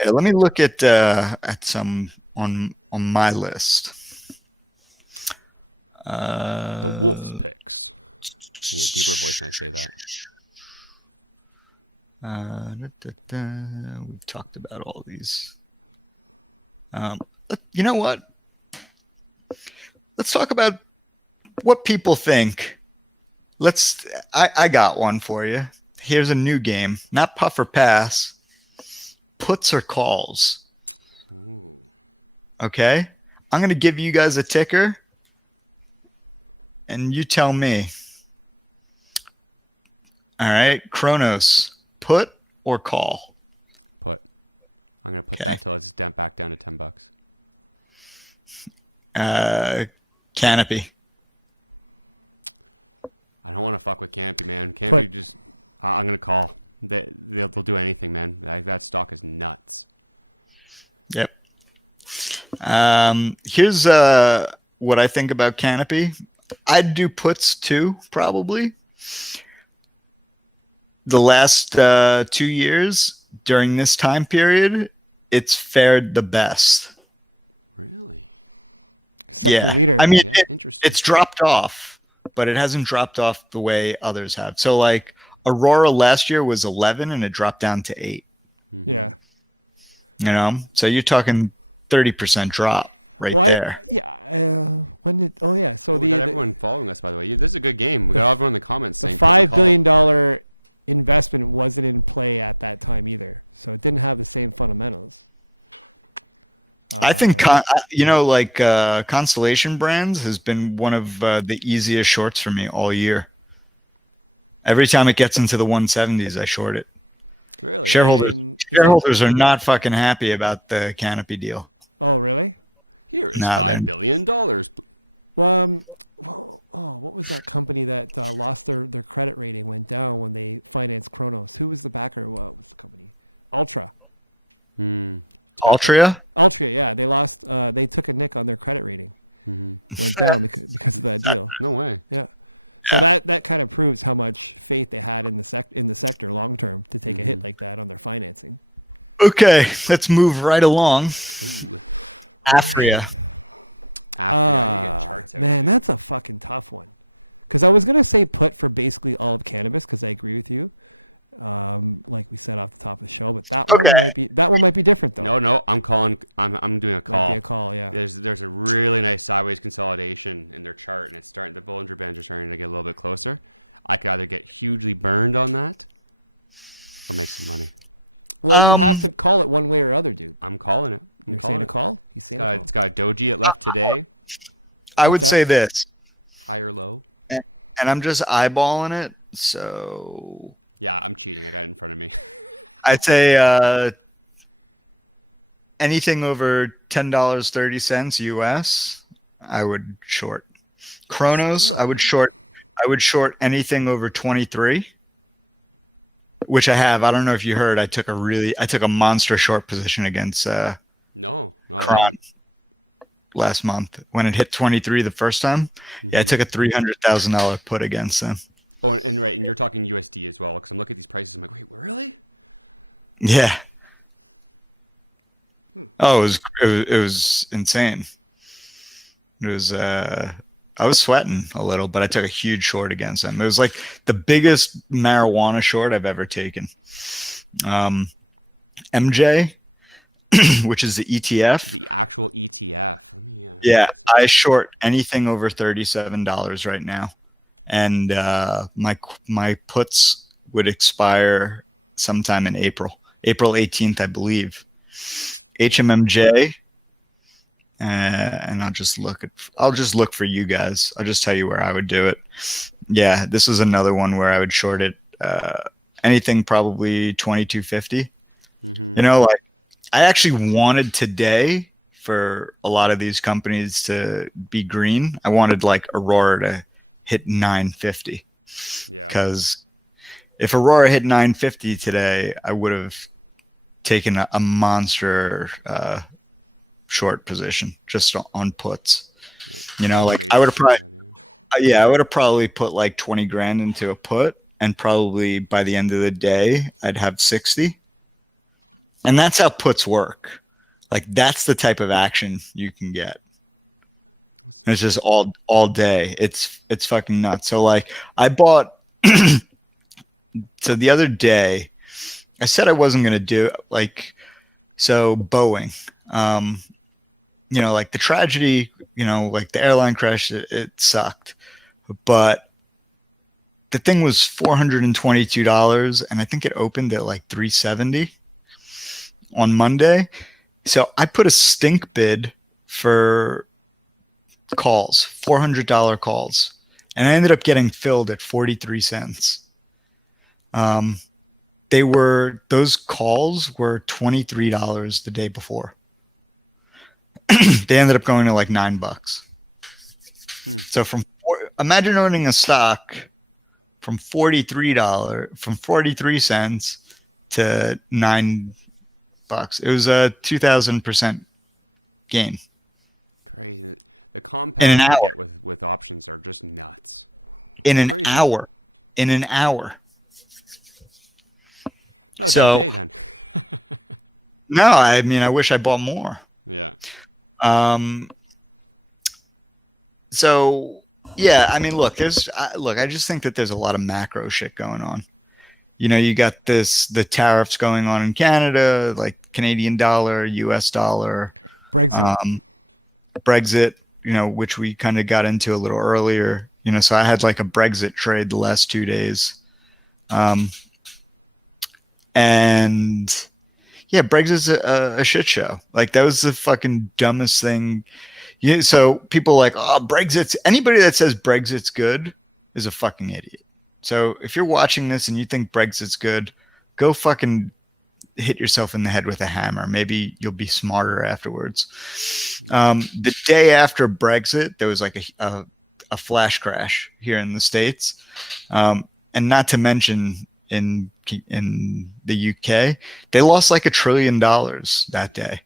Okay, let me look at some on my list. We've talked about all these. You know what? Let's talk about what people think. I got one for you. Here's a new game. Not puff or pass. Puts or calls. Okay, I'm gonna give you guys a ticker, and you tell me. All right, Kronos, put or call? Okay. Canopy. I don't want to fuck with Canopy, man. Canopy just, I'm gonna call. They'll do anything, man. Like, that stock is nuts. Yep. Here's what I think about Canopy. I'd do puts too, probably. The last 2 years during this time period, it's fared the best. Yeah, I mean, it's dropped off, but it hasn't dropped off the way others have. So, like, Aurora last year was 11 and it dropped down to 8. You know, so you're talking 30% drop right there. That's a good game. They're all in the comments saying $5 billion investment wasn't in play at that time either. So it didn't have the same fundamentals. I think, like Constellation Brands has been one of the easiest shorts for me all year. Every time it gets into the 170s, I short it. Shareholders are not fucking happy about the Canopy deal. Oh, really? No, they're $1 billion. What was that company that invested in credit rating in there when they financed credits? Who was the backer of that? Altria. That's good, yeah. The last, they took a look on their credit rating. Yeah. That kind of proves how much faith they have in the sector long term if they do like that on the financing. Okay, let's move right along. Afria. That's a fucking tough one. Because I was going to say put for basically all cannabis because I agree with you. Like you said, I talk shit. Okay. That one might be different. No, I'm calling. I'm doing a call. There's a really nice sideways consolidation in their chart. It's starting to go into going to get a little bit closer. I gotta get hugely burned on that. Call it one way or another, dude. I'm calling it. It's got a doji at left today. I would say this, High or low. and I'm just eyeballing it. So Yeah, I'm cheating in front of me. I'd say anything over $10.30 US, I would short. Kronos, I would short anything over 23, which I have. I don't know if you heard. I took a monster short position against Kron last month when it hit 23 the first time. Yeah, I took a $300,000 put against them. And you're talking USD as well. Because I look at these prices and I'm like, really? Yeah. Oh, it was insane. It was I was sweating a little, but I took a huge short against them. It was like the biggest marijuana short I've ever taken. MJ, which is the ETF. The actual ETF. Yeah, I short anything over $37 right now, and my puts would expire sometime in April 18th, I believe. HMMJ, and I'll just look for you guys. I'll just tell you where I would do it. Yeah, this is another one where I would short it. Anything probably 22.50. You know, like I actually wanted today for a lot of these companies to be green. I wanted like Aurora to hit 950, because if Aurora hit 950 today, I would have taken a monster short position just on puts. You know, like I would have probably put like 20 grand into a put, and probably by the end of the day I'd have 60. And that's how puts work. Like that's the type of action you can get. And it's just all day. It's fucking nuts. So like I bought so the other day I said I wasn't gonna do like, so Boeing, you know, like the tragedy, you know, like the airline crash, it sucked, but the thing was $422, and I think it opened at like 370 on Monday. So I put a stink bid for calls, $400 calls, and I ended up getting filled at 43 cents. Those calls were $23 the day before. They ended up going to like $9. So imagine owning a stock from $43 from 43 cents to $9. It was a 2,000% gain in an hour. With options are just nuts. In an hour. So no, I mean, I wish I bought more. Yeah. So yeah, I mean, look, I just think that there's a lot of macro shit going on. You know, you got the tariffs going on in Canada, like Canadian dollar, US dollar, Brexit, you know, which we kind of got into a little earlier, you know, so I had like a Brexit trade the last 2 days. And yeah, Brexit's a shit show. Like, that was the fucking dumbest thing. Yeah, so people like, oh, anybody that says Brexit's good is a fucking idiot. So if you're watching this and you think Brexit's good, go fucking hit yourself in the head with a hammer. Maybe you'll be smarter afterwards. The day after Brexit, there was like a flash crash here in the States. And not to mention in the UK, they lost like $1 trillion that day,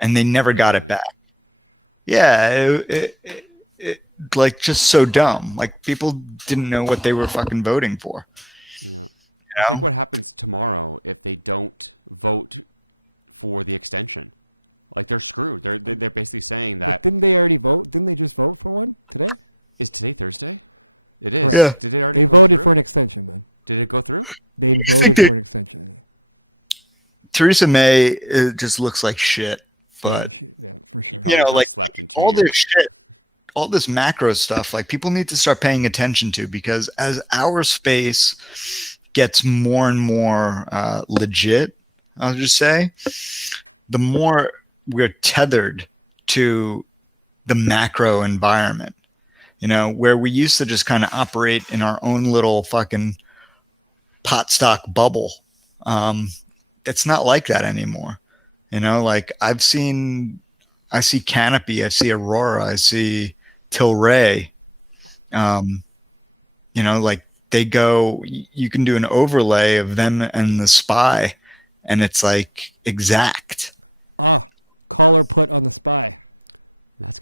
and they never got it back. Yeah, it like, just so dumb. Like, people didn't know what they were fucking voting for. You know? What happens tomorrow if they don't vote for the extension? Like, they're screwed. They're basically saying that. Didn't they already vote? Didn't they just vote for one? What? Is today Thursday? It is. Yeah. Did they already They voted for an extension, though. Did it go through? I think Theresa May, it just looks like shit. But, you know, like, all this shit, all this macro stuff, like, people need to start paying attention to, because as our space gets more and more legit, I'll just say, the more we're tethered to the macro environment, you know, where we used to just kind of operate in our own little fucking pot stock bubble. It's not like that anymore. You know, like, I see Canopy, I see Aurora, I see Tilray. You know, like, you can do an overlay of them and the SPY, and it's like exact. That's going to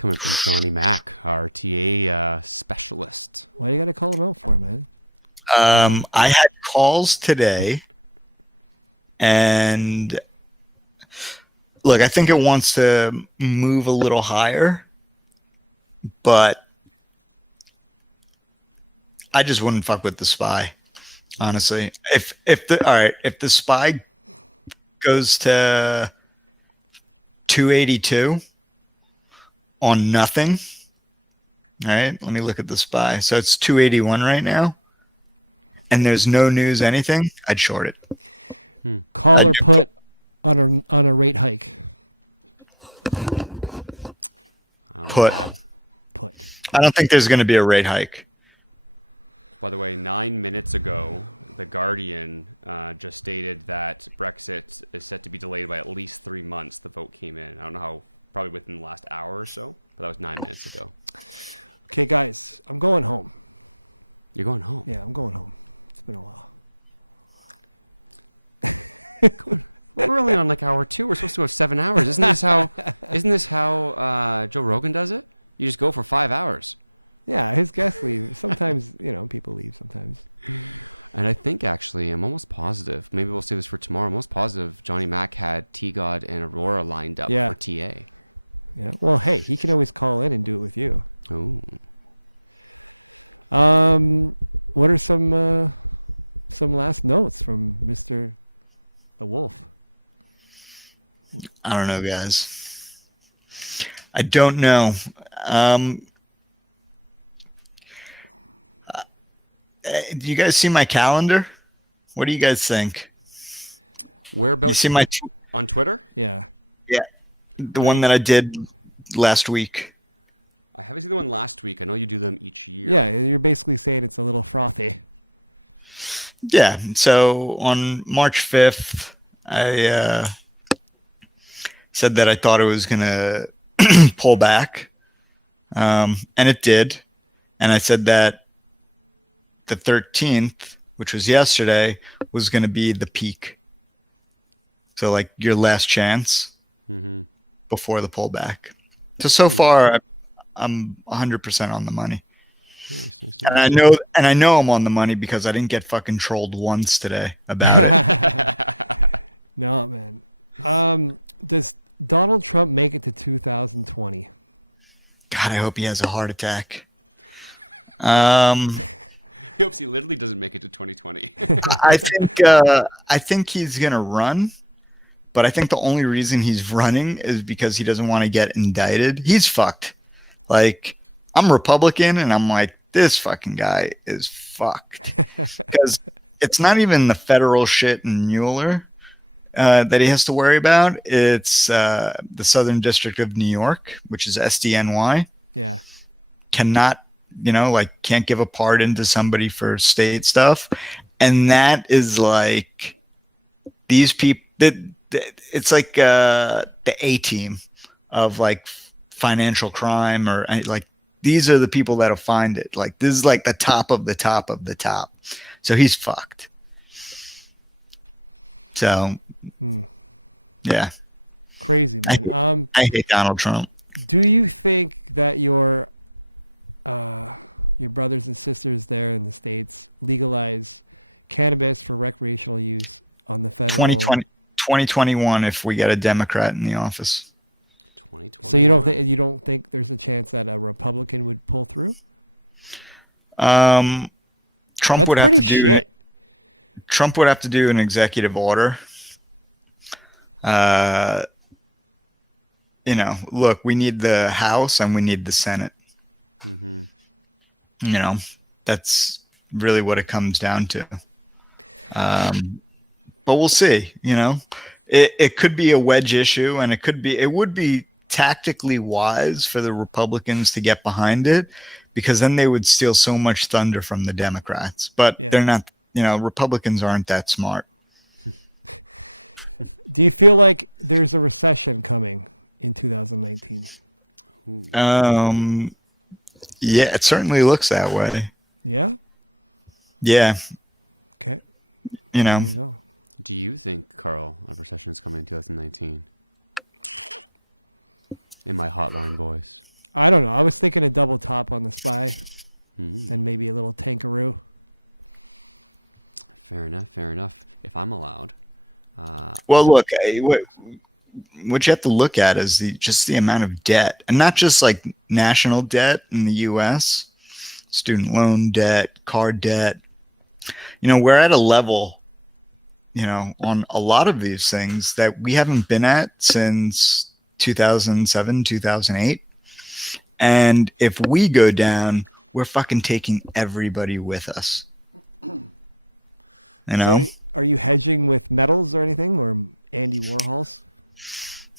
FTMIG, our TA specialist. I had calls today, and look, I think it wants to move a little higher, but I just wouldn't fuck with the SPY, honestly. If the SPY goes to 282 on nothing, all right, let me look at the SPY. So it's 281 right now, and there's no news, anything, I'd short it. I'd do put. I don't think there's going to be a rate hike. By the way, 9 minutes ago, The Guardian just stated that Brexit is set to be delayed by at least 3 months. The vote came in. I don't know, probably within the last hour or so. That was 9 minutes ago. Hey guys, I'm going home. You're going home? Yeah, I'm going home. We're only on like hour 2. We're supposed to go 7 hours. Isn't this how Joe Rogan does it? You just go for 5 hours. Yeah, that's good. Sometimes, you know. And I think, actually, I'm almost positive, maybe we'll see this for tomorrow, I'm almost positive Johnny Mac had T-God and Aurora lined up for TA. Well, hell, you should always call around and do it with you. Oh. What are some last notes from Mr. Vermont? I don't know, guys. I don't know. Do you guys see my calendar? What do you guys think? You see my on Twitter? Yeah, the one that I did last week. How was it going last week? I know you do one each year. Yeah, well, you're basically saying it's a little crappy. Yeah. So on March 5th, I said that I thought it was going to pull back. And it did. And I said that the 13th, which was yesterday, was going to be the peak. So like your last chance before the pullback. So far, I'm 100% on the money. And I know I'm on the money because I didn't get fucking trolled once today about it. Does Donald Trump make it to 2020? God, I hope he has a heart attack. He literally doesn't make it to 2020. I think he's gonna run, but I think the only reason he's running is because he doesn't want to get indicted. He's fucked. Like, I'm Republican, and I'm like, this fucking guy is fucked because it's not even the federal shit in Mueller that he has to worry about. It's the Southern District of New York, which is SDNY. Can't give a pardon to somebody for state stuff. And that is like these people, it's like the A team of like financial crime, or like these are the people that'll find it. Like this is like the top of the top of the top. So he's fucked. So yeah, I hate Donald Trump. Do you think that your brothers and sisters that are in the States legalize cannabis for recreational use? 2021 if we get a Democrat in the office. So you don't think there's a chance that a Republican would pull through? Trump would have to do an executive order. Look, we need the House and we need the Senate. That's really what it comes down to. But we'll see. It could be a wedge issue, and it would be tactically wise for the Republicans to get behind it, because then they would steal so much thunder from the Democrats. But they're not. Republicans aren't that smart. Do you feel like there's a recession coming in 2019? Yeah, it certainly looks that way. What? Yeah. Do you think recession's coming in 2019? In my hotline voice. I don't know. I was thinking of double top on the Senate. And maybe a little pinky road. Fair enough. If I'm allowed. Well, look, what you have to look at is just the amount of debt, and not just like national debt in the U.S., student loan debt, car debt. We're at a level, on a lot of these things that we haven't been at since 2007, 2008. And if we go down, we're fucking taking everybody with us. Are you hedging with metals or anything?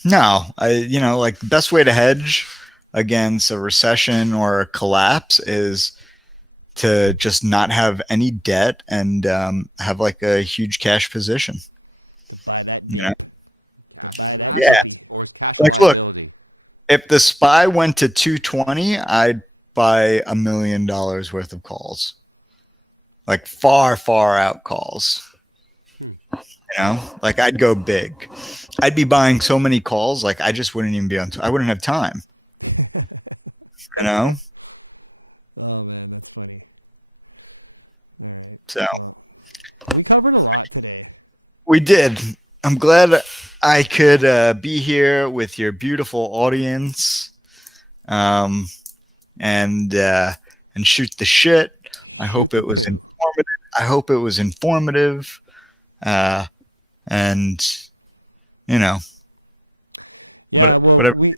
No, the best way to hedge against a recession or a collapse is to just not have any debt and have like a huge cash position. Yeah. Like, look, if the SPY went to 220, I'd buy $1 million worth of calls. Like far, far out calls. Like I'd go big. I'd be buying so many calls, like I just wouldn't even be on. I wouldn't have time. So we did. I'm glad I could be here with your beautiful audience, and shoot the shit. I hope it was informative. And whatever. We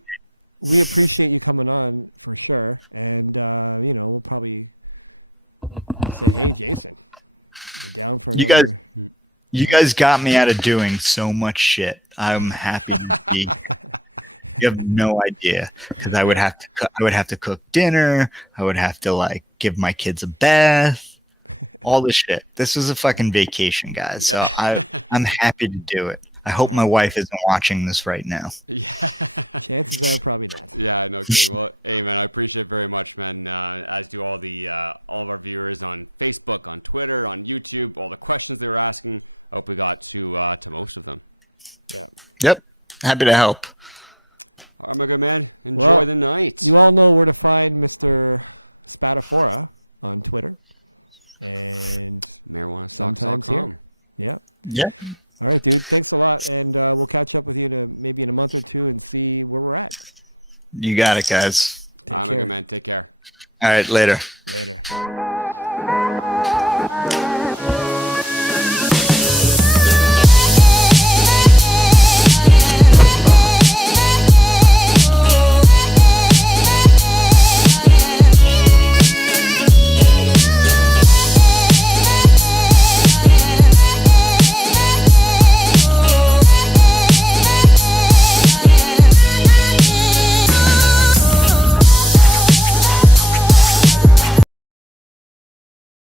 appreciate you coming on for sure, and we'll probably. You guys got me out of doing so much shit. I'm happy to be. You have no idea, because I would have to cook dinner. I would have to like give my kids a bath, all this shit. This was a fucking vacation, guys. So I'm happy to do it. I hope my wife isn't watching this right now. Yeah, no kidding. Well, hey, man, I appreciate it very much, man. As do all the viewers on Facebook, on Twitter, on YouTube, all the questions they were asking. Hope we got to most of them. Yep, happy to help. Another man, enjoy the night. You all know where to find Mr. Spatafora on Twitter. Marijuana.com. Yeah. No, thanks a lot, and we'll catch up with you maybe in a month or two and see where we're at. You got it, guys. All right, man. Take care. All right, later.